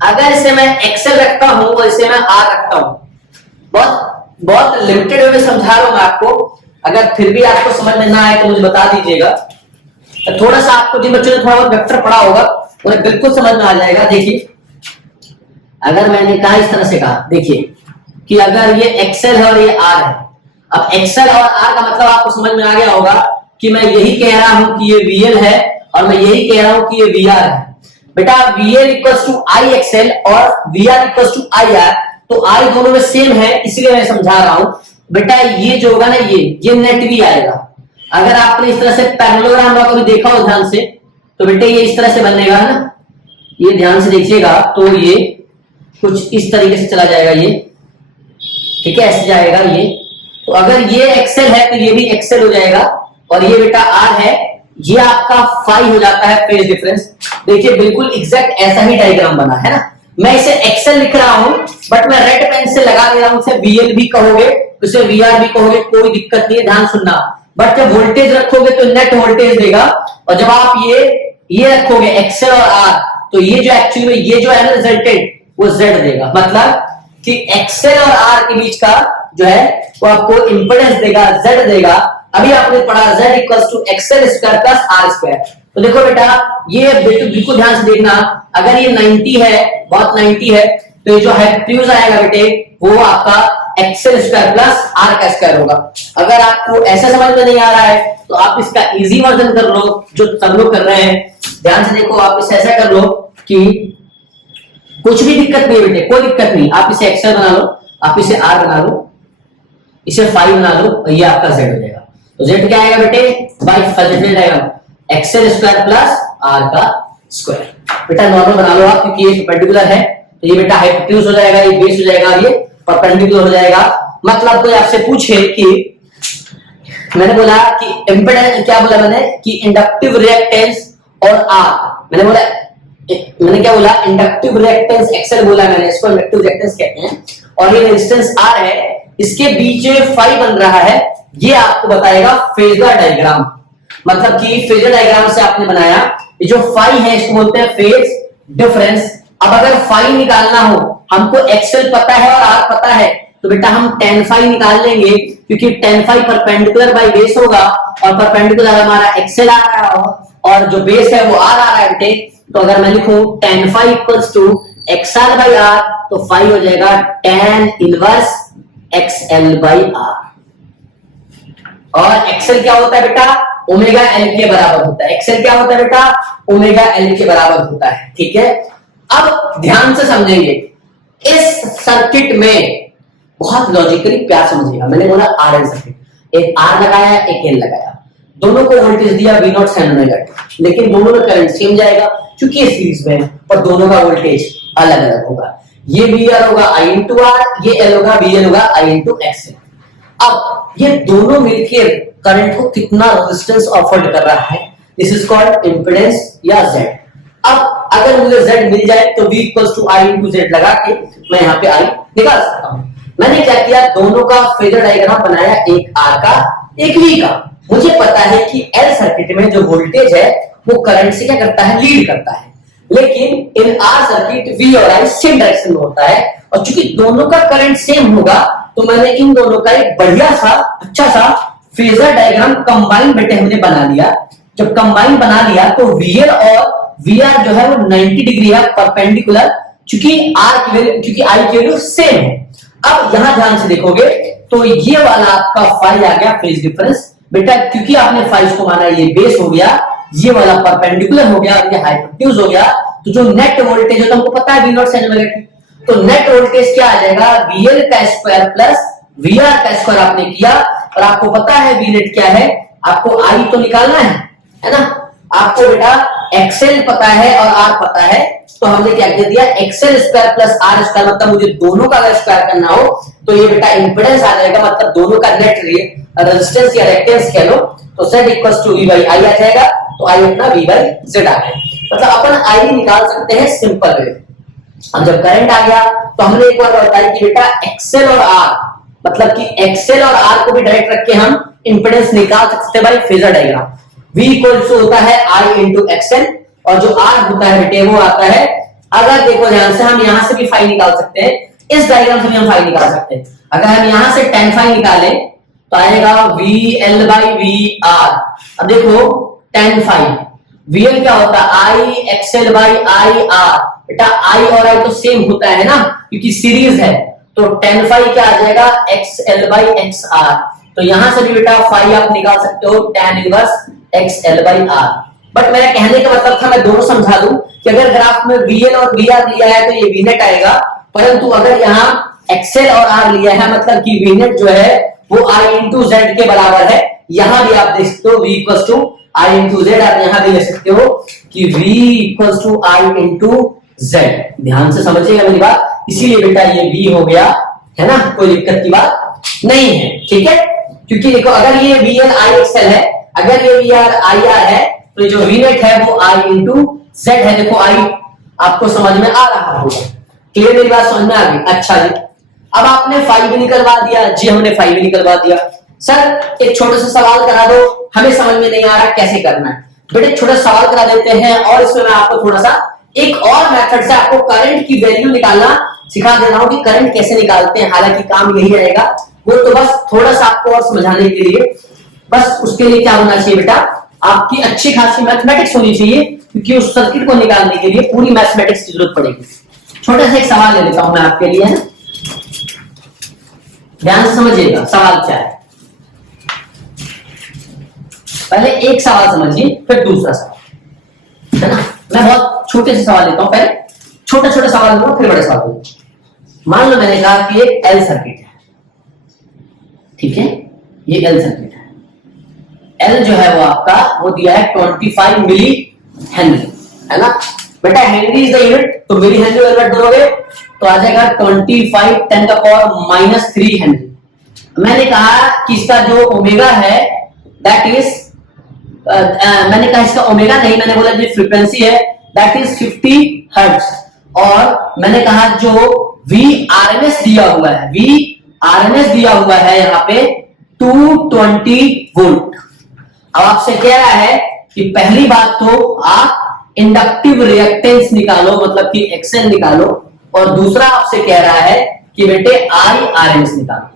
अगर इसे मैं एक्सएल रखता हूं और इसे मैं आर रखता हूं, बहुत लिमिटेड वे में समझा रहा हूं मैं आपको। अगर फिर भी आपको समझ में ना आए तो मुझे बता दीजिएगा। तो थोड़ा सा आपको जिन बच्चों ने थोड़ा बहुत वेक्टर पढ़ा होगा उन्हें बिल्कुल समझ में आ जाएगा। देखिए अगर मैंने कहा इस तरह से कहा, देखिए कि अगर ये एक्सएल है और ये आर है। अब एक्सएल और आर का मतलब आपको समझ में आ गया होगा कि मैं यही कह रहा हूं कि ये वीएल है और मैं यही कह रहा हूं कि ये वीआर है। बेटा VL equals to I XL और VR equals to I R, तो आई दोनों में सेम है इसलिए मैं समझा रहा हूं। बेटा ये जो होगा ना ये नेट भी आएगा। अगर आपने इस तरह से पैरेललोग्राम कभी देखा हो ध्यान से तो बेटे ये इस तरह से बनेगा, है ना, ये ध्यान से देखिएगा तो ये कुछ इस तरीके से चला जाएगा, ये ठीक है, ऐसे जाएगा ये। तो अगर ये एक्सएल है तो ये भी एक्सएल हो जाएगा, और ये बेटा आर है, ये आपका फाई हो जाता है फेज डिफरेंस। देखिए बिल्कुल एग्जैक्ट ऐसा ही डायग्राम बना है ना। मैं इसे एक्सएल लिख रहा हूं बट मैं रेड पेन से लगा दे रहा हूं, इसे वीएल भी कहोगे इसे वीआर भी कहोगे, कोई दिक्कत नहीं है, ध्यान सुनना। बट जब वोल्टेज रखोगे तो नेट वोल्टेज देगा, और जब आप ये रखोगे एक्सएल और आर तो ये जो एक्चुअली में ये जो है ना रिजल्टेंट वो जेड देगा। मतलब कि एक्सएल और आर के बीच का जो है वो आपको इंपेडेंस देगा, जेड देगा। अभी आपने पढ़ा z equals to XL square plus R square. तो देखो बेटा ये बिल्कुल ध्यान से देखना, अगर ये 90 है, बहुत 90 है, तो ये जो हाइपोटेन्यूज आएगा बेटे वो आपका एक्सएल स्क्वायर प्लस आर का स्क्वायर होगा। अगर आपको ऐसा समझ में नहीं आ रहा है तो आप इसका इजी वर्जन कर लो जो सब लोग कर रहे हैं। ध्यान से देखो, आप इसे ऐसा कर लो कि कुछ भी दिक्कत नहीं है बेटे, कोई दिक्कत नहीं। आप इसे एक्सएल बना लो, आप इसे आर बना लो, इसे 5 बना लो, और ये आपका जेड हो जाएगा। तो जेड क्या आएगा बेटे, by diagram XL square plus R का स्क्वायर। बेटा नॉर्मल बना लो आप, क्योंकि ये परपेंडिकुलर है तो ये बेटा हाइपोटेन्यूज हो जाएगा, ये बेस हो जाएगा, ये परपेंडिकुलर हो जाएगा। मतलब कोई आपसे पूछे कि मैंने बोला कि इंपेडेंस, क्या बोला मैंने कि इंडक्टिव रिएक्टेंस और आर, मैंने क्या बोला, इंडक्टिव रिएक्टेंस एक्सएल बोला मैंने, इसको इंडक्टिव रिएक्टेंस कहते हैं, और ये रेजिस्टेंस आर है, इसके बीच में फाई बन रहा है, ये आपको बताएगा फेजर डायग्राम। मतलब कि फेजर डायग्राम से आपने बनाया ये जो फाई है इसको बोलते हैं फेज डिफरेंस। अब अगर फाई निकालना हो, हमको एक्सेल पता है और आर पता है, तो बेटा हम tan फाई निकाल लेंगे, क्योंकि tan phi perpendicular by base होगा और परपेंडिकुलर हमारा एक्सेल आ रहा हो और जो बेस है वो आर आ रहा है बेटे। तो अगर मैं लिखूं tan phi equals to XR by R, तो फाई हो जाएगा tan inverse XL by R. और एक्सेल क्या होता है बेटा, ओमेगा एल के बराबर होता है। एक्सेल क्या होता है बेटा, ओमेगा एल के बराबर होता है। ठीक है, अब ध्यान से समझेंगे इस सर्किट में, बहुत लॉजिकली प्यार समझिएगा। मैंने बोला आरएल सर्किट, एक आर लगाया एक एल लगाया, दोनों को वोल्टेज दिया V not sin omega t, लेकिन दोनों में करंट सेम जाएगा क्योंकि ये सीरीज में है, और दोनों का वोल्टेज अलग अलग होगा। ये VR होगा I इंटू आर, ये L होगा VL होगा I इंटू एक्सएल। अब ये दोनों मिलकर करंट को कितना रेजिस्टेंस ऑफर कर रहा है, दिस इज कॉल्ड इंपेडेंस या Z। अब अगर मुझे Z मिल जाए तो V equals to I into Z लगा के मैं यहाँ पे I निकाल सकता हूँ। मैंने क्या किया, दोनों का फेजर डायग्राम बनाया, एक R का एक V का। मुझे पता है कि L सर्किट में जो वोल्टेज है वो करंट से क्या करता है, लीड करता है, लेकिन इन R सर्किट V और I सेम डायरेक्शन में होता है, और चूंकि दोनों का करंट सेम होगा तो मैंने इन दोनों का एक बढ़िया सा अच्छा सा फेजर डायग्राम कंबाइन बेटे हमने बना लिया। जब कंबाइन बना लिया तो VL और VR जो है वो 90 डिग्री है परपेंडिकुलर, चूंकि I की वैल्यू सेम है। अब यहां ध्यान से देखोगे तो ये वाला आपका फाई आ गया फेज डिफरेंस बेटा, क्योंकि आपने फाइज को माना ये बेस हो गया, ये वाला परपेंडिकुलर हो गया और ये हाइपोटेन्यूज हो गया। तो जो नेट वोल्टेज है, तो हमको पता है V not sin omega t, तो नेट वोल्टेज क्या आ जाएगा, VL का स्क्वायर प्लस VR का स्क्वायर आपने किया, और आपको पता है V नेट क्या है, आपको I तो निकालना है ना। आपको बेटा एक्सेल पता है और R पता है, तो हमने क्या कर दिया, XL square plus R square, मतलब मुझे दोनों का अगर स्क्वायर करना हो तो ये बेटा इंपेडेंस आ जाएगा, मतलब दोनों का नेट रेजिस्टेंस या रिएक्टेंस कह लो, तो Z equals to V by I आ जाएगा, तो I अपना V बाई Z आ गया। मतलब अपन I निकाल सकते हैं सिंपल वे। अब जब करंट आ गया तो हमने एक बार बताया कि बेटा एक्सेल और R, मतलब कि एक्सेल और R को भी डायरेक्ट रख के हम इंपेडेंस निकाल सकते हैं by phasor diagram. V equals होता है I इंटू एक्सेल, और जो R होता है बेटे वो आता है, अगर देखो ध्यान से, हम यहां से भी फाई निकाल सकते हैं, इस डायग्राम से भी हम फाई निकाल सकते हैं। अगर हम यहां से tan फाई निकालें तो आएगा VL बाई VR। अब देखो tan फाई, VL क्या होता है I एक्सेल बाई IR, बेटा I और I तो सेम होता है ना क्योंकि सीरीज है, तो tan फाई क्या आ जाएगा, XL बाई XR। तो यहां से भी बेटा फाई आप निकाल सकते हो tan inverse XL by R। But मेरा कहने का मतलब था, मैं दोनों समझा दूं कि अगर ग्राफ में VL और VR लिया है तो ये V नेट आएगा, परंतु अगर यहाँ XL और R लिया है मतलब कि V नेट जो है वो I इंटू Z के बराबर है। यहां भी आप देख सकते हो V equals to I into Z, आप यहां भी ले सकते हो कि V equals to I into Z। ध्यान से समझिएगा मेरी बात, इसीलिए बेटा ये V हो गया है ना, कोई दिक्कत की बात नहीं है। ठीक है, क्योंकि देखो अगर ये VL I XL है, अगर ये VR IR है, तो जो V नेट है वो I इंटू Z है। देखो I आपको समझ में आ रहा होगा, क्लियर मेरी बात समझ में आ गई। अच्छा जी, अब आपने फाई भी निकलवा दिया जी, हमने फाई भी निकलवा दिया। सर एक छोटा सा सवाल करा दो, हमें समझ में नहीं आ रहा कैसे करना है। बेटे छोटा सवाल करा देते हैं, और इसमें मैं आपको थोड़ा सा एक और मेथड से आपको करंट की वैल्यू निकालना सिखा दे रहा हूं कि करंट कैसे निकालते हैं। हालांकि काम यही रहेगा, वो तो बस थोड़ा सा आपको और समझाने के लिए, बस उसके लिए क्या होना चाहिए बेटा, आपकी अच्छी खासी मैथमेटिक्स होनी चाहिए, क्योंकि उस सर्किट को निकालने के लिए पूरी मैथमेटिक्स की जरूरत पड़ेगी। छोटा सा एक सवाल ले लेता हूं मैं आपके लिए, ध्यान से समझिएगा सवाल क्या है। पहले एक सवाल समझिए फिर दूसरा सवाल, है ना। मैं बहुत छोटे से सवाल लेता हूं, पहले छोटे छोटे सवाल लूंगा फिर बड़े सवाल लूंगा। मान लो मैंने कहा कि एक एल सर्किट है, ठीक है, ये एल सर्किट है। एल जो है वो आपका वो दिया है 25 मिली हेनरी, है ना बेटा। हेनरी इज द यूनिट, तो मिली हेनरी कन्वर्ट करोगे तो आ जाएगा 25 10 का पावर -3 हेनरी। मैंने कहा कि इसका जो ओमेगा है दैट इज, मैंने कहा इसका ओमेगा नहीं, मैंने बोला जो फ्रीक्वेंसी है दैट इज 50 हर्ट्ज, और मैंने कहा जो VRMS दिया हुआ है, VRMS दिया हुआ है यहाँ पे 220 वोल्ट। अब आपसे कह रहा है कि पहली बात तो आप इंडक्टिव रिएक्टेंस निकालो, मतलब कि एक्सएल निकालो, और दूसरा आपसे कह रहा है कि बेटे आई आरएमएस निकालो।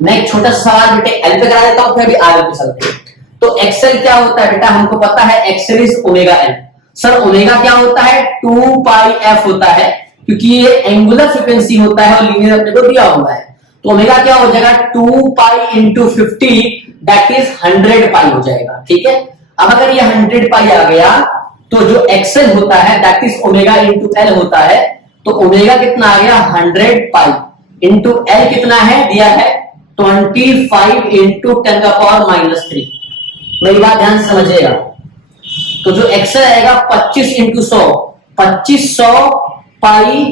मैं एक छोटा सा सवाल बेटे एल पे करा देता हूं, फिर अभी आर पे चलते हैं। तो एक्सएल क्या होता है बेटा, हमको पता है XL is omega L. Sir omega क्या होता है, 2 पाई एफ होता है, क्योंकि ये एंगुलर फ्रीक्वेंसी होता है और लीनियर अपने को दिया हुआ है। तो ओमेगा क्या हो जाएगा, 2 पाई इंटू 50, दैट इज 100 पाई हो जाएगा। ठीक है, अब अगर ये 100 पाई आ गया तो जो एक्सएल होता है that is omega into L होता है। तो ओमेगा कितना आ गया, 100 पाई इंटू एल कितना है, दिया है 25 इंटू 10⁻³ मेरी बात ध्यान से समझिएगा। तो जो एक्सएल आएगा 25 इंटू 100, 2500 पाई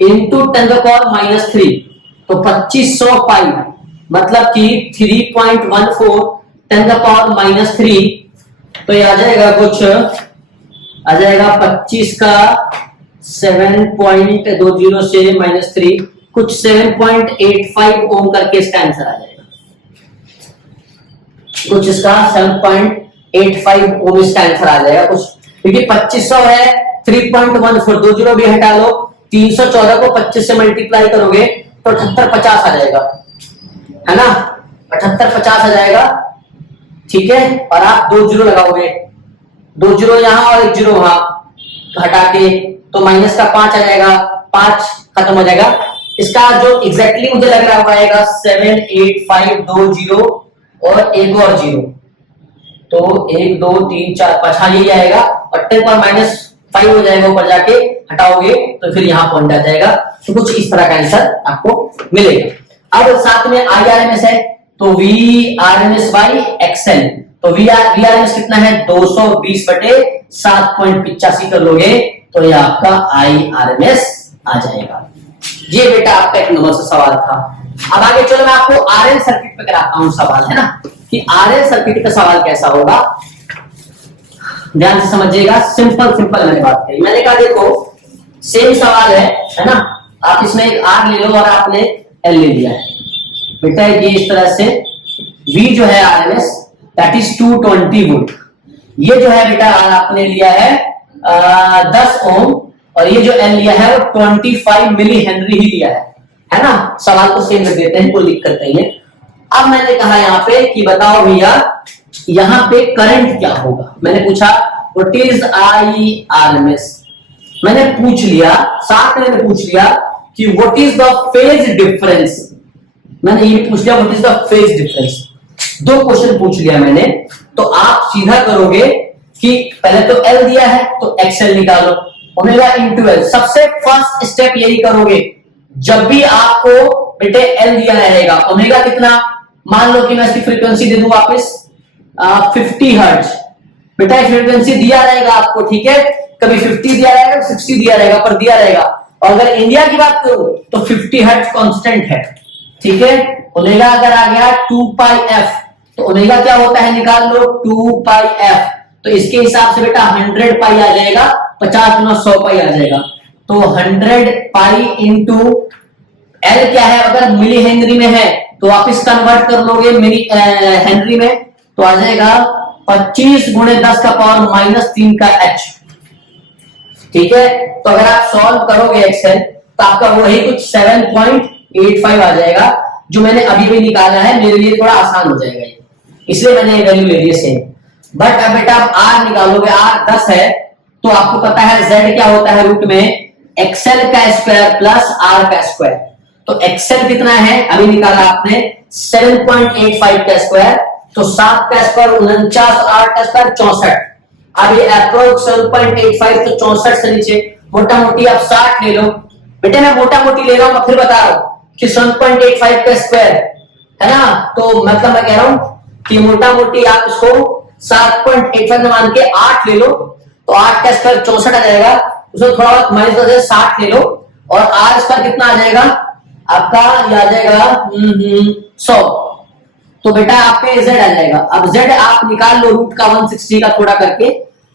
इंटू 10⁻³ तो 2500 पाई मतलब कि 3.14 10⁻³ तो ये आ जाएगा कुछ, आ जाएगा 25 का 7.20 से -3 कुछ 7.85 ओम करके इसका आंसर आ जाएगा। कुछ इसका 7.85 ओम इसका आंसर आ जाएगा कुछ, क्योंकि 2500 है 3.14 दो जीरो भी हटा लो, 314 को 25 से मल्टीप्लाई करोगे तो 7850 आ जाएगा, है ना, 7850 आ जाएगा। ठीक है, और आप 2 जीरो लगाओगे, 2 जीरो यहां और 1 जीरो वहां हटा के तो माइनस का 5 आ जाएगा, 5 खत्म हो जाएगा। इसका जो एग्जैक्टली मुझे लग रहा आएगा 785 2 जीरो और एक और जीरो, तो 1 2 3 4 5, हाँ यही आएगा, और 10⁻5 हो जाएगा, ऊपर जाके हटाओगे तो फिर यहाँ पॉइंट आ जाएगा। तो कुछ इस तरह का आंसर आपको मिलेगा। अब साथ में IRMS है, तो VRMS बाई XL, तो VRMS कितना है 220 बटे 7.85 कर लोगे तो ये आपका IRMS आ जाएगा। ये बेटा आपका एक नंबर से सवाल था। अब आगे चलो मैं आपको RL सर्किट पे कराता हूं सवाल, है ना, कि RL सर्किट का सवाल कैसा होगा, ध्यान से समझिएगा। सिंपल मैंने बात कही, मैंने कहा देखो सेम सवाल है ना, आप इसमें एक R ले लो और आपने L ले लिया है बेटा, ये इस तरह से V जो है RMS दैट इज 220 वोल्ट, ये जो है बेटा आपने लिया है 10 ओम, और ये जो L लिया है वो 25 मिली हेनरी ही लिया है ना। सवाल को सेम कर देते हैं, कोई दिक्कत नहीं है। अब मैंने कहा यहाँ पे कि बताओ भैया यहाँ पे करंट क्या होगा, मैंने पूछा व्हाट इज IRMS, मैंने पूछ लिया, साथ में मैंने पूछ लिया कि what is the phase difference, मैंने ये पूछ लिया what is the phase difference. 2 question पूछ लिया मैंने, तो आप सीधा करोगे कि पहले तो L दिया है तो XL निकालो, ओमेगा इंटू L, सबसे फर्स्ट स्टेप यही करोगे। जब भी आपको बेटे L दिया रहेगा, ओमेगा कितना, मान लो कि मैं इसकी फ्रीक्वेंसी दे दूं वापस 50 हर्ट्ज, बेटा फ्रीक्वेंसी दिया रहेगा आपको, ठीक है, कभी 50 दिया रहेगा, 60 दिया रहेगा, पर दिया रहेगा। और अगर इंडिया की बात करूं तो 50 हर्ट्ज कांस्टेंट है, ठीक है। ओमेगा अगर आ गया 2 पाई एफ, तो ओमेगा क्या होता है निकाल लो 2 पाई एफ, तो इसके हिसाब से बेटा 100 पाई आ जाएगा, 50 गुना 100 पाई आ जाएगा, तो 100 पाई इंटू एल क्या है, अगर मिली हेनरी में है तो वापिस कन्वर्ट कर लोगे मिली हेनरी में, तो आ जाएगा 25 गुणे 10 का पावर -3 का एच, ठीक है। तो अगर आप सॉल्व करोगे एक्सेल तो आपका वही कुछ 7.85 आ जाएगा, जो मैंने अभी भी निकाला है, मेरे लिए थोड़ा आसान हो जाएगा, इसलिए मैंने ये वैल्यू ले ली सेम। बट अब बेटा आप आर निकालोगे, आर 10 है तो आपको पता है जेड क्या होता है रूट में एक्सएल का स्क्वायर प्लस आर का स्क्वायर, तो एक्सएल कितना है अभी निकाला आपने 7.85 का स्क्वायर, तो 7 का स्क्वायर 49, 8 का स्क्वायर 64, अब ये अप्रोक्स 7.85 तो 64 से नीचे मोटा मोटी आप 60 ले लो। बेटे मैं मोटा मोटी ले रहा हूं, मैं फिर बता रहा हूं कि 7.85 का स्क्वायर है ना, तो मतलब मैं कह रहा हूं कि मोटा मोटी आप इसको 7.85 मान के 8 ले लो, तो 8 का स्क्वायर 64 आ जाएगा, उसमें थोड़ा बहुत माइनस कर दे 60 ले लो, और आर स्क्वायर कितना आ जाएगा आपका, ये आ जाएगा 100, तो बेटा आपके z आ जाएगा। अब z आप निकाल लो रूट का 160 का थोड़ा करके,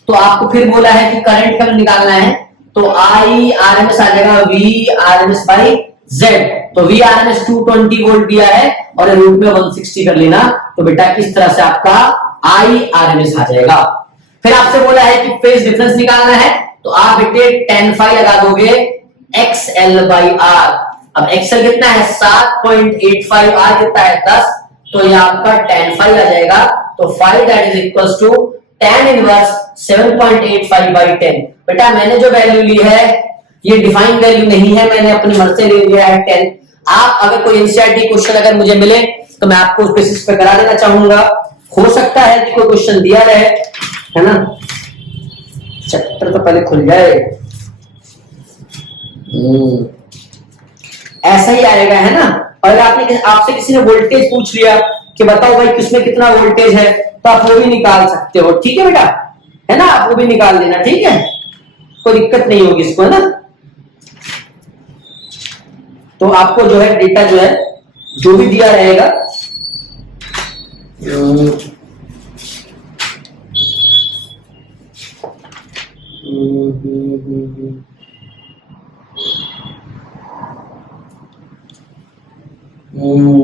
तो आपको फिर बोला है कि करंट का निकालना है, तो आई आरएमएस आ जाएगा वी आरएमएस बाई जेड, तो वी आरएमएस 220 वोल्ट दिया है और रूट में 160 कर लेना, तो बेटा इस तरह से आपका आई आरएमएस आ जाएगा। फिर आपसे बोला है कि फेज डिफरेंस निकालना है, तो आप बेटे tan phi लगा दोगे XL/R। अब XL कितना है 7.85, R कितना है 10, तो ये आपका tan phi आ जाएगा। तो phi that is equals to tan inverse 7.85/10। बेटा मैंने जो वैल्यू ली है ये डिफाइंड वैल्यू नहीं है, मैंने अपनी मर्जी से ले लिया है 10। आप अगर कोई एनसीईआरटी क्वेश्चन अगर मुझे मिले तो मैं आपको उस बेसिस पे करा देना चाहूंगा। हो सकता है कि कोई क्वेश्चन दिया रहे, है ना, चैप्टर तो पहले खुल जाए। ऐसा ही आएगा, है ना। और अगर आपने आपसे किसी ने वोल्टेज पूछ लिया कि बताओ भाई किसमें कितना वोल्टेज है, तो आप वो भी निकाल सकते हो। ठीक है बेटा, है ना, आप वो भी निकाल देना। ठीक है, कोई दिक्कत नहीं होगी इसको, है ना। तो आपको जो है डेटा जो है जो भी दिया रहेगा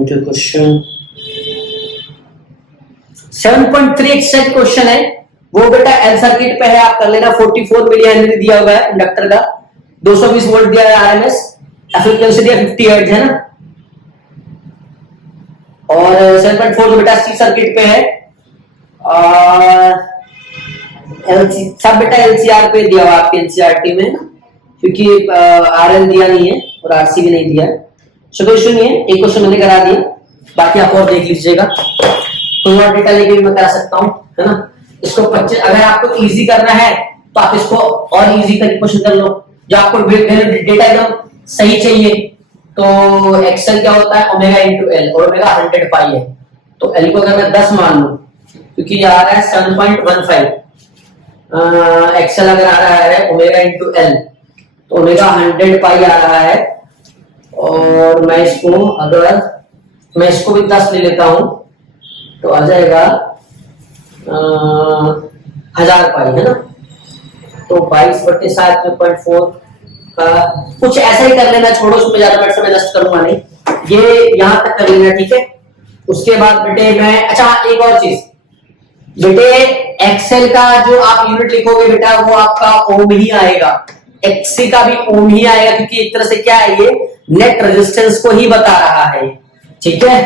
जो क्वेश्चन 7.3 एक्सैक्ट क्वेश्चन है वो बेटा एल सर्किट पे है, आप कर लेना। 44 मिली हेनरी दिया हुआ है इंडक्टर का, 220 वोल्ट दिया है आरएमएस, फ्रीक्वेंसी दिया 50 हर्ट्ज, है ना। और 7.4 बेटा सी सर्किट पे है, और सब बेटा एलसीआर पे दिया हुआ आपके एनसीईआरटी में, क्योंकि आरएल दिया नहीं है और आरसी भी नहीं दिया है। कोई इशू नहीं है, एक क्वेश्चन मैंने करा दिया, बाकी आप और देख लीजिएगा। कोई और डेटा लेके भी मैं करा सकता हूँ, है ना। इसको 25, अगर आपको इजी करना है तो आप इसको और इजी करके क्वेश्चन कर लो। जो आपको डेटा एकदम सही चाहिए तो एक्सेल क्या होता है ओमेगा इंटू एल, और ओमेगा 100 पाई है, तो एल को अगर मैं 10 मान लूं, क्योंकि ये आ रहा है 7.15, एक्सेल अगर आ रहा है ओमेगा इंटू एल, तो ओमेगा 100 पाई आ रहा है। और मैं इसको अगर मैं इसको भी 10 ले लेता हूं तो आ जाएगा 1000 पाई, है ना। तो 22/7.4 का कुछ ऐसा ही कर लेना, छोड़ो उसमें ज्यादा मैं समय नष्ट करूंगा नहीं, ये यहां तक कर लेना। ठीक है, उसके बाद बेटे मैं, अच्छा एक और चीज बेटे, एक्सेल का जो आप यूनिट लिखोगे बेटा वो आपका ओम ही आएगा, एक्सी का भी ओम ही आएगा, क्योंकि एक तरह से क्या है ये नेट रेजिस्टेंस को ही बता रहा है। ठीक है,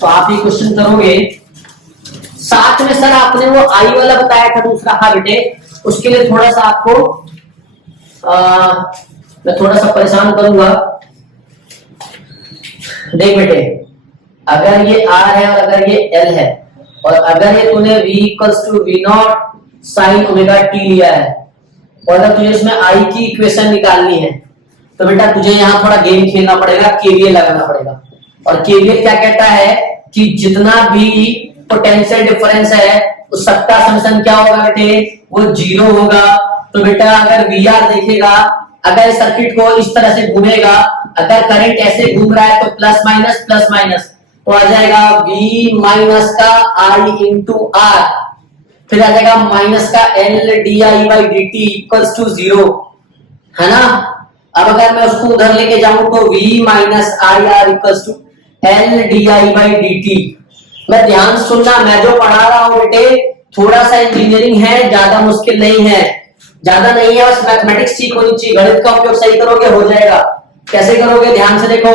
तो आप ये क्वेश्चन करोगे। साथ में सर आपने वो आई वाला बताया था दूसरा, हाँ बेटे उसके लिए थोड़ा सा आपको मैं थोड़ा सा परेशान करूंगा। देख बेटे, अगर ये आर है और अगर ये एल है, और अगर ये तूने v equals to v0 sine omega T लिया है, और अगर तुझे इसमें आई की इक्वेशन निकालनी है, तो बेटा तुझे यहाँ थोड़ा गेम खेलना पड़ेगा, केवीएल लगाना पड़ेगा। और केवीएल क्या कहता है कि जितना भी पोटेंशियल डिफरेंस है उस सबका समेशन क्या होगा बेटे, वो 0 होगा। तो बेटा अगर वीआर देखेगा, अगर सर्किट को इस तरह से घूमेगा, अगर करंट ऐसे घूम रहा है तो प्लस माइनस, तो आ जाएगा v माइनस का i इंटू आर, फिर आ जाएगा माइनस का L D I by D T equals to 0, है ना। अब अगर मैं उसको उधर लेके जाऊं तो v minus I R equals to L D I by D T. मैं ध्यान सुनना, मैं जो पढ़ा रहा हूं बेटे थोड़ा सा इंजीनियरिंग है, ज्यादा मुश्किल नहीं है, ज्यादा नहीं है, बस मैथमेटिक्स ठीक होनी चाहिए। गणित का उपयोग सही करोगे हो जाएगा। कैसे करोगे, ध्यान से देखो।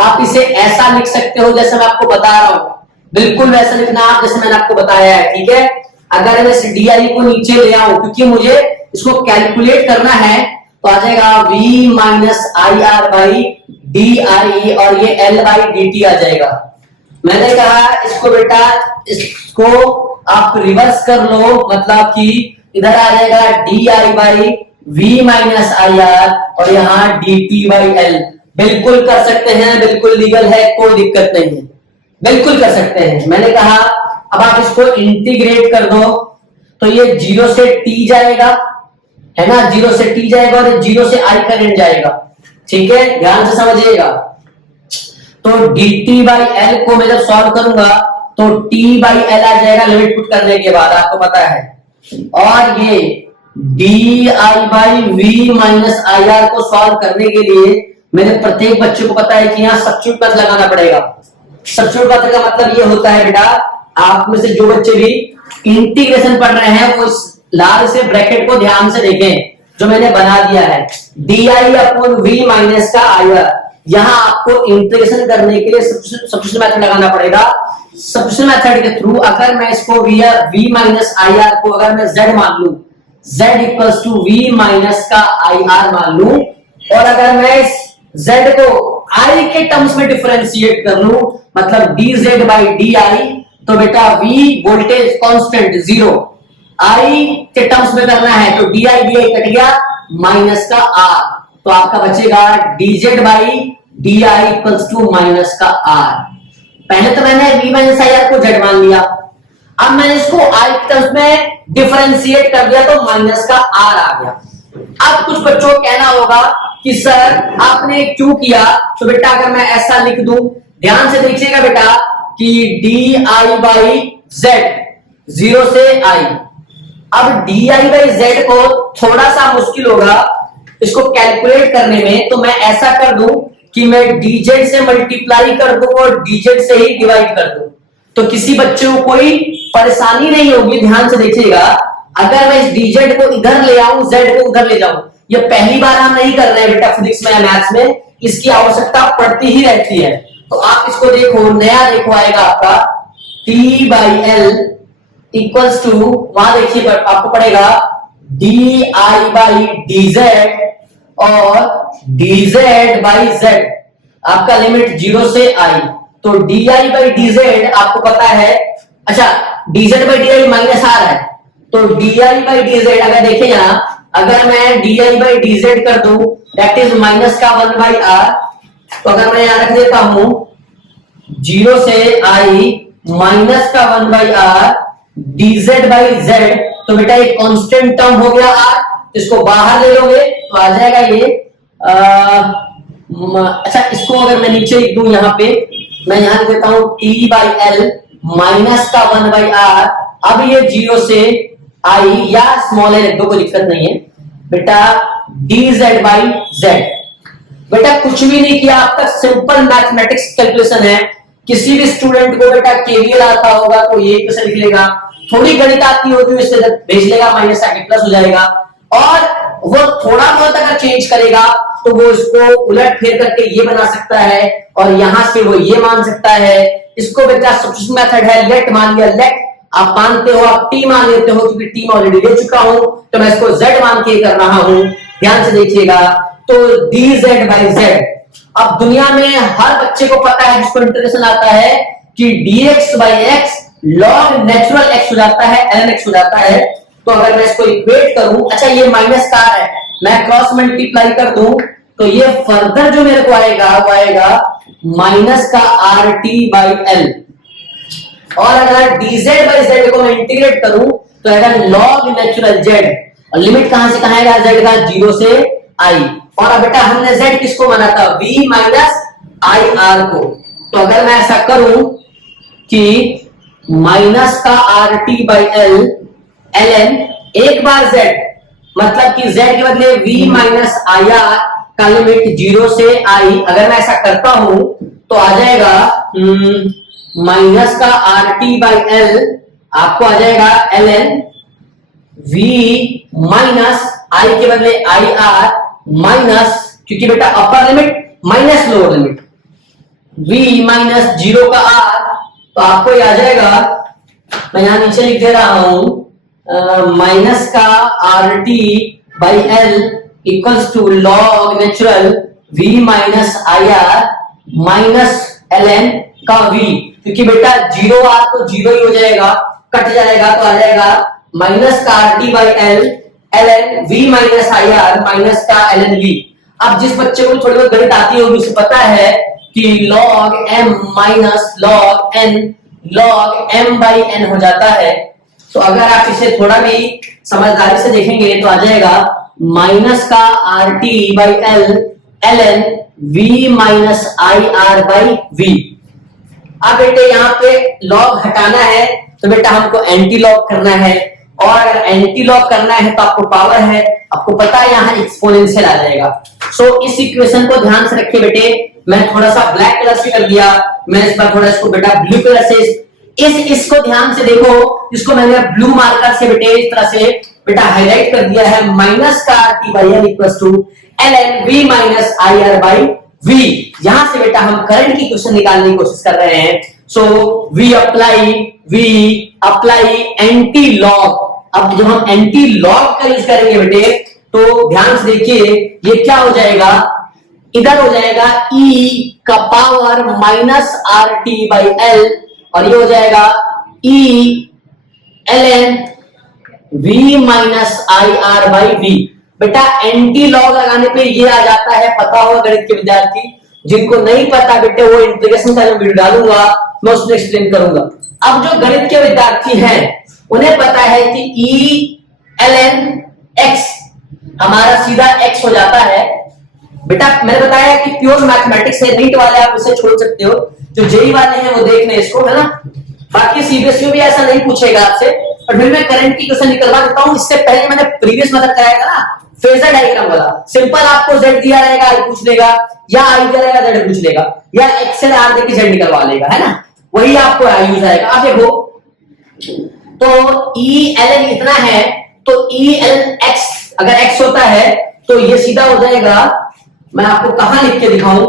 आप इसे ऐसा लिख सकते हो जैसे मैं आपको बता रहा हूं, बिल्कुल वैसा लिखना आप जैसे मैंने आपको बताया है। ठीक है, अगर मैं इस डी आई को नीचे ले आऊं, क्योंकि मुझे इसको कैलकुलेट करना है, तो आ जाएगा v minus I R by D आई, और ये एल बाई डी टी आ जाएगा। मैंने कहा इसको बेटा, इसको आप रिवर्स कर लो, मतलब कि इधर आ जाएगा D I by V minus I R, और यहाँ डी टी बाई एल। बिल्कुल कर सकते हैं, बिल्कुल लीगल है, कोई दिक्कत नहीं है, बिल्कुल कर सकते हैं। मैंने कहा अब आप इसको इंटीग्रेट कर दो, तो ये 0 से t जाएगा, है ना, 0 से t जाएगा, और 0 से i करंट जाएगा। ठीक है, ध्यान से समझिएगा। तो dt बाई एल को मैं जब सॉल्व करूंगा तो t बाई एल आ जाएगा लिमिट पुट करने के बाद, आपको पता है। और ये D I by V minus I R को सॉल्व करने के लिए मेरे प्रत्येक बच्चे को पता है कि यहाँ सब्स्टिट्यूट पद लगाना पड़ेगा। सब्स्टिट्यूट पद का मतलब ये होता है बेटा आप में से जो बच्चे भी इंटीग्रेशन पढ़ रहे हैं वो इस लाल से ब्रैकेट को ध्यान से देखें जो मैंने बना दिया है, D I upon V minus का आई आर। यहां आपको इंटीग्रेशन करने के लिए सब्स्टिट्यूशन मेथड लगाना पड़ेगा। सब्स्टिट्यूशन मेथड के थ्रू अगर मैं इसको वी माइनस आई आर को अगर मैं z मान लूं, z equals to V minus का आई आर मान लूं, और अगर मैं इस z को i के टर्म्स में डिफरेंशिएट कर लूं, मतलब dz बाई डी आई, तो बेटा v वोल्टेज कांस्टेंट 0 i के टर्म्स में करना है तो डी आई कट गया माइनस का r, तो आपका बचेगा dz by D I equals to minus का r। पहले तो मैंने v माइनस आई आर को z मान लिया, अब मैंने इसको i के टर्म्स में डिफरेंशिएट कर दिया तो माइनस का r आ गया। अब कुछ बच्चों को कहना होगा कि सर आपने क्यों किया, तो बेटा अगर मैं ऐसा लिख दूं, ध्यान से देखिएगा बेटा कि डी आई बाई जेड 0 से i। अब डी आई बाई जेड को थोड़ा सा मुश्किल होगा इसको कैलकुलेट करने में, तो मैं ऐसा कर दूं कि मैं dz से मल्टीप्लाई कर दूं और dz से ही डिवाइड कर दूं, तो किसी बच्चे को कोई परेशानी नहीं होगी। ध्यान से देखिएगा, अगर मैं इस dz को इधर ले आऊं, z को उधर ले जाऊं, ये पहली बार हम नहीं कर रहे हैं बेटा फिजिक्स में या मैथ्स में, इसकी आवश्यकता पड़ती ही रहती है। तो आप इसको देखो, नया देखो आएगा आपका t by L equals to, वहां देखिए आपको पड़ेगा D I by D Z और dz बाई z, आपका लिमिट 0 से i, तो D I by D Z आपको पता है, अच्छा dz by D I minus r है, तो D I by D Z अगर देखें यहां, अगर मैं D I by D Z कर दूं दैट इज माइनस का 1 बाई r, तो अगर मैं यहां रख देता हूं 0 से i माइनस का 1 by r dz by z, तो बेटा एक कांस्टेंट टर्म हो गया r, इसको बाहर ले लोगे तो आ जाएगा ये अच्छा इसको अगर मैं नीचे लिख दूं, यहां पे मैं यहां लिख देता हूं t बाई एल माइनस का 1 बाई r। अब ये 0 से i या स्मॉल एल दो, कोई दिक्कत नहीं है बेटा, dz बाई z। बेटा कुछ भी नहीं किया अब तक, सिंपल मैथमेटिक्स कैलकुलेशन है। किसी भी स्टूडेंट को बेटा केवीएल आता होगा तो ये कैसे लिख लेगा, थोड़ी गणित आती होगी इससे भेज लेगा, माइनस आके प्लस हो जाएगा, और वो थोड़ा बहुत अगर चेंज करेगा तो वो इसको उलट फेर करके ये बना सकता है और यहां से वो ये मान सकता है। इसको बेटा सब्स्टिट्यूशन मेथड है, लेट मान लिया, लेट आप मानते हो, आप टी मान लेते हो क्योंकि टी मैं ऑलरेडी ले चुका हूं, तो मैं इसको z मान के कर रहा हूं। ध्यान से देखिएगा, तो dz बाई z। अब दुनिया में हर बच्चे को पता है जिसको इंटीग्रेशन आता है कि dx by x log natural x हो जाता है, ln x हो जाता है। तो अगर मैं इसको इक्वेट करूं, अच्छा ये माइनस का है, मैं क्रॉस मल्टीप्लाई कर दूं तो ये फर्दर जो मेरे को आएगा वो आएगा माइनस का आर टी बाई एल, और अगर dz बाई z को मैं इंटीग्रेट करूं तो आएगा log नेचुरल z, और लिमिट कहां से कहां आएगा, z का 0 से i। और अब बेटा हमने z किसको माना था, v माइनस आई आर को, तो अगर मैं ऐसा करूं कि माइनस का R T by L ln एक बार z, मतलब कि z के बदले v माइनस आई आर का लिमिट 0 से i, अगर मैं ऐसा करता हूं तो आ जाएगा माइनस का आर टी बाई एल, आपको आ जाएगा ln v माइनस i के बदले आई आर माइनस, क्योंकि बेटा upper limit minus lower limit, v minus 0 का r, तो आपको ये आ जाएगा, मैं यहां नीचे लिख दे रहा हूं माइनस का R T by L equals to log natural v minus I R minus ln का v, क्योंकि बेटा 0 r तो 0 ही हो जाएगा, कट जाएगा, तो आ जाएगा माइनस का R T by L ln v minus I R minus का ln v। अब जिस बच्चे को थोड़ी बहुत गणित आती होगी उसे पता है कि log m minus log n log m by n हो जाता है। तो अगर आप इसे थोड़ा भी समझदारी से देखेंगे तो आ जाएगा माइनस का R T by L ln v minus I R by v। अब बेटे यहाँ पे log हटाना है तो बेटा हमको एंटी लॉग करना है, और अगर एंटी लॉग करना है तो आपको पावर है, आपको पता है यहाँ एक्सपोनेंशियल आ जाएगा। सो इस इक्वेशन को ध्यान से रखिए बेटे, मैं थोड़ा सा ब्लैक कलर से कर दिया, मैं इस बार थोड़ा इसको बेटा ब्लू कलर से इसको ध्यान से देखो, इसको मैंने ब्लू मार्कर से बेटे इस तरह से बेटा हाईलाइट कर दिया है, माइनस का T by L equal to L N V minus I R by V. यहां से बेटा हम करंट की क्वेश्चन निकालने की कोशिश कर रहे हैं। So we apply antilog. अब जब हम एंटी लॉग का यूज करेंगे बेटे तो ध्यान से देखिए, ये क्या हो जाएगा, इधर हो जाएगा e का power minus R T by L, और ये हो जाएगा e L N v minus I R by V. बेटा एंटी लॉग लगाने पे ये आ जाता है, पता होगा गणित के विद्यार्थी, जिनको नहीं पता बेटे वो इंटीग्रेशन का जो वीडियो डालूंगा मैं उसमें एक्सप्लेन करूंगा। अब जो गणित के विद्यार्थी हैं उन्हें पता है कि e एल एन एक्स हमारा सीधा x हो जाता है। बेटा मैंने बताया कि प्योर मैथमेटिक्स है, नीट वाले आप इसे छोड़ सकते हो, जो जेई वाले हैं वो देख लें इसको, है ना। बाकी सीबीएसई भी ऐसा नहीं पूछेगा आपसे, और फिर मैं करंट की क्वेश्चन निकलवा देता हूं। इससे पहले मैंने प्रीवियस मेथड कराया था ना, फेजर डायग्राम वाला, सिंपल आपको z दिया रहेगा i पूछ लेगा, या i दिया रहेगा z पूछ लेगा, या x से r दे के z निकलवा लेगा, है ना, वही आपको यूज आएगा। आप देखो तो e ln इतना है, तो e ln x अगर x होता है तो ये सीधा हो जाएगा, मैं आपको कहां लिख के दिखाऊं,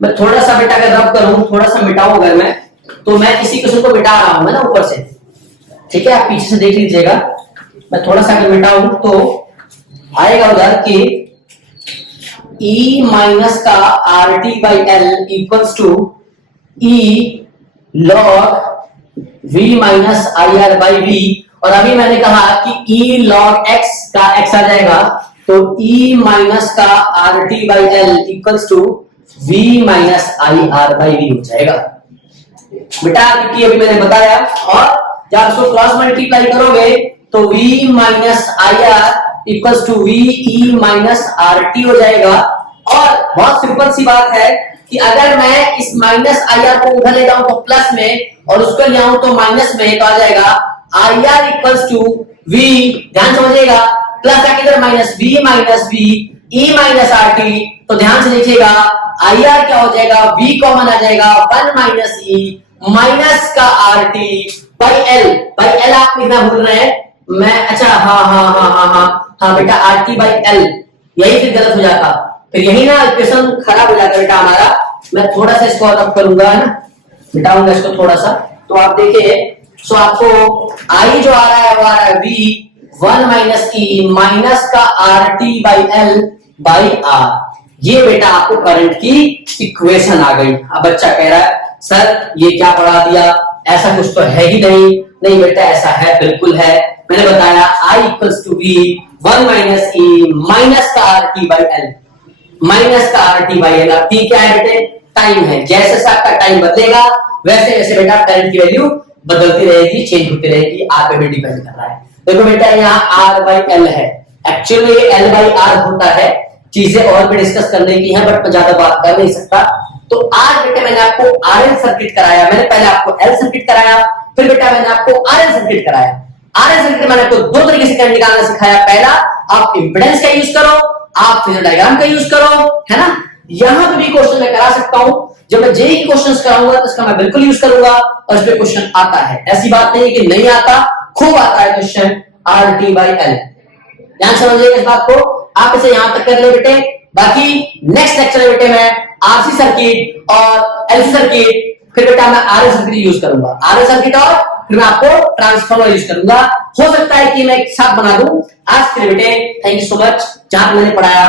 मैं थोड़ा सा बेटा अगर रब करूं, थोड़ा सा मिटाऊं अगर मैं, तो मैं इसी क्वेश्चन को मिटा रहा हूं मैं ना ऊपर से, ठीक है, आप पीछे से देख लीजिएगा। मैं थोड़ा सा अगर मिटाऊं तो आएगा उधर कि e माइनस का R T by L equals to e log v minus I R by V, और अभी मैंने कहा कि e लॉग x का x आ जाएगा, तो e माइनस का R T by L equals to v minus I R by V हो जाएगा बेटा, क्योंकि अभी मैंने बताया। और जब इसको क्रॉस मल्टीप्लाई करोगे तो v minus I R equals to V E minus R T हो जाएगा। और बहुत सिंपल सी बात है कि अगर मैं इस माइनस आई आर को उधर ले जाऊं तो प्लस में, और उसको ले आऊं तो माइनस में, तो आ जाएगा I R equals to V, ध्यान समझिएगा, प्लस आके इधर minus V E minus R T, तो ध्यान से देखिएगा आई आर क्या हो जाएगा, v कॉमन आ जाएगा, 1 माइनस ई माइनस का आर टी बाई एल आप लिखना भूल रहे हैं, मैं अच्छा हाँ बेटा आर टी बाई एल, यही फिर गलत हो जाता, फिर यही ना इक्वेशन खराब हो जाता बेटा हमारा। मैं थोड़ा सा इसको अलग करूंगा, है ना, मिटाऊंगा इसको थोड़ा सा, तो आप देखिए, सो आपको आई जो आ रहा है वो आ रहा है v 1 माइनस ई माइनस का R T by L by R, ये बेटा आपको करंट की इक्वेशन आ गई। अब बच्चा कह रहा है सर ये क्या पढ़ा दिया, ऐसा कुछ तो है ही नहीं बेटा ऐसा है, बिल्कुल है, मैंने बताया I equals to V 1 minus E minus का R T by L, minus का आर टी बाई एल। अब टी क्या है बेटे, टाइम है, जैसे जैसे आपका टाइम बदलेगा वैसे वैसे बेटा करंट की वैल्यू बदलती रहेगी, चेंज होती रहेगी, आर पे भी डिपेंड कर रहा है। देखो बेटा यहाँ आर बाई एल है, एक्चुअली एल बाई आर होता है, चीजें और भी डिस्कस करने की है बट मैं ज्यादा बात कर नहीं सकता। तो आज बेटे मैंने आपको आरएल सर्किट कराया, मैंने पहले आपको एल सर्किट कराया, फिर बेटा मैंने आपको आरएल सर्किट कराया। आरएल सर्किट मैंने आपको दो तरीके से करंट निकालना सिखाया, पहला आप इंपेडेंस का यूज करो, आप फेजर डायग्राम का यूज करो, है ना। यहां पे भी क्वेश्चन मैं करा सकता हूं, जब मैं जेई क्वेश्चंस कराऊंगा तो इसका मैं बिल्कुल यूज करूंगा, और इस पे क्वेश्चन आता है, ऐसी बात नहीं कि नहीं आता, खूब आता है question are T by L. ध्यान समझिएगा इस बात को, आप इसे यहां तक कर ले बेटे। बाकी नेक्स्ट लेक्चर में बेटे मैं आरसी सर्किट और एलसी सर्किट, फिर बेटा मैं आरएल सर्किट यूज करूंगा, आरएल सर्किट, और फिर मैं आपको ट्रांसफार्मर यूज करूंगा। हो सकता है कि मैं एक साथ बना दूं। आज के लिए बेटे थैंक यू सो मच, जहां मैंने पढ़ाया।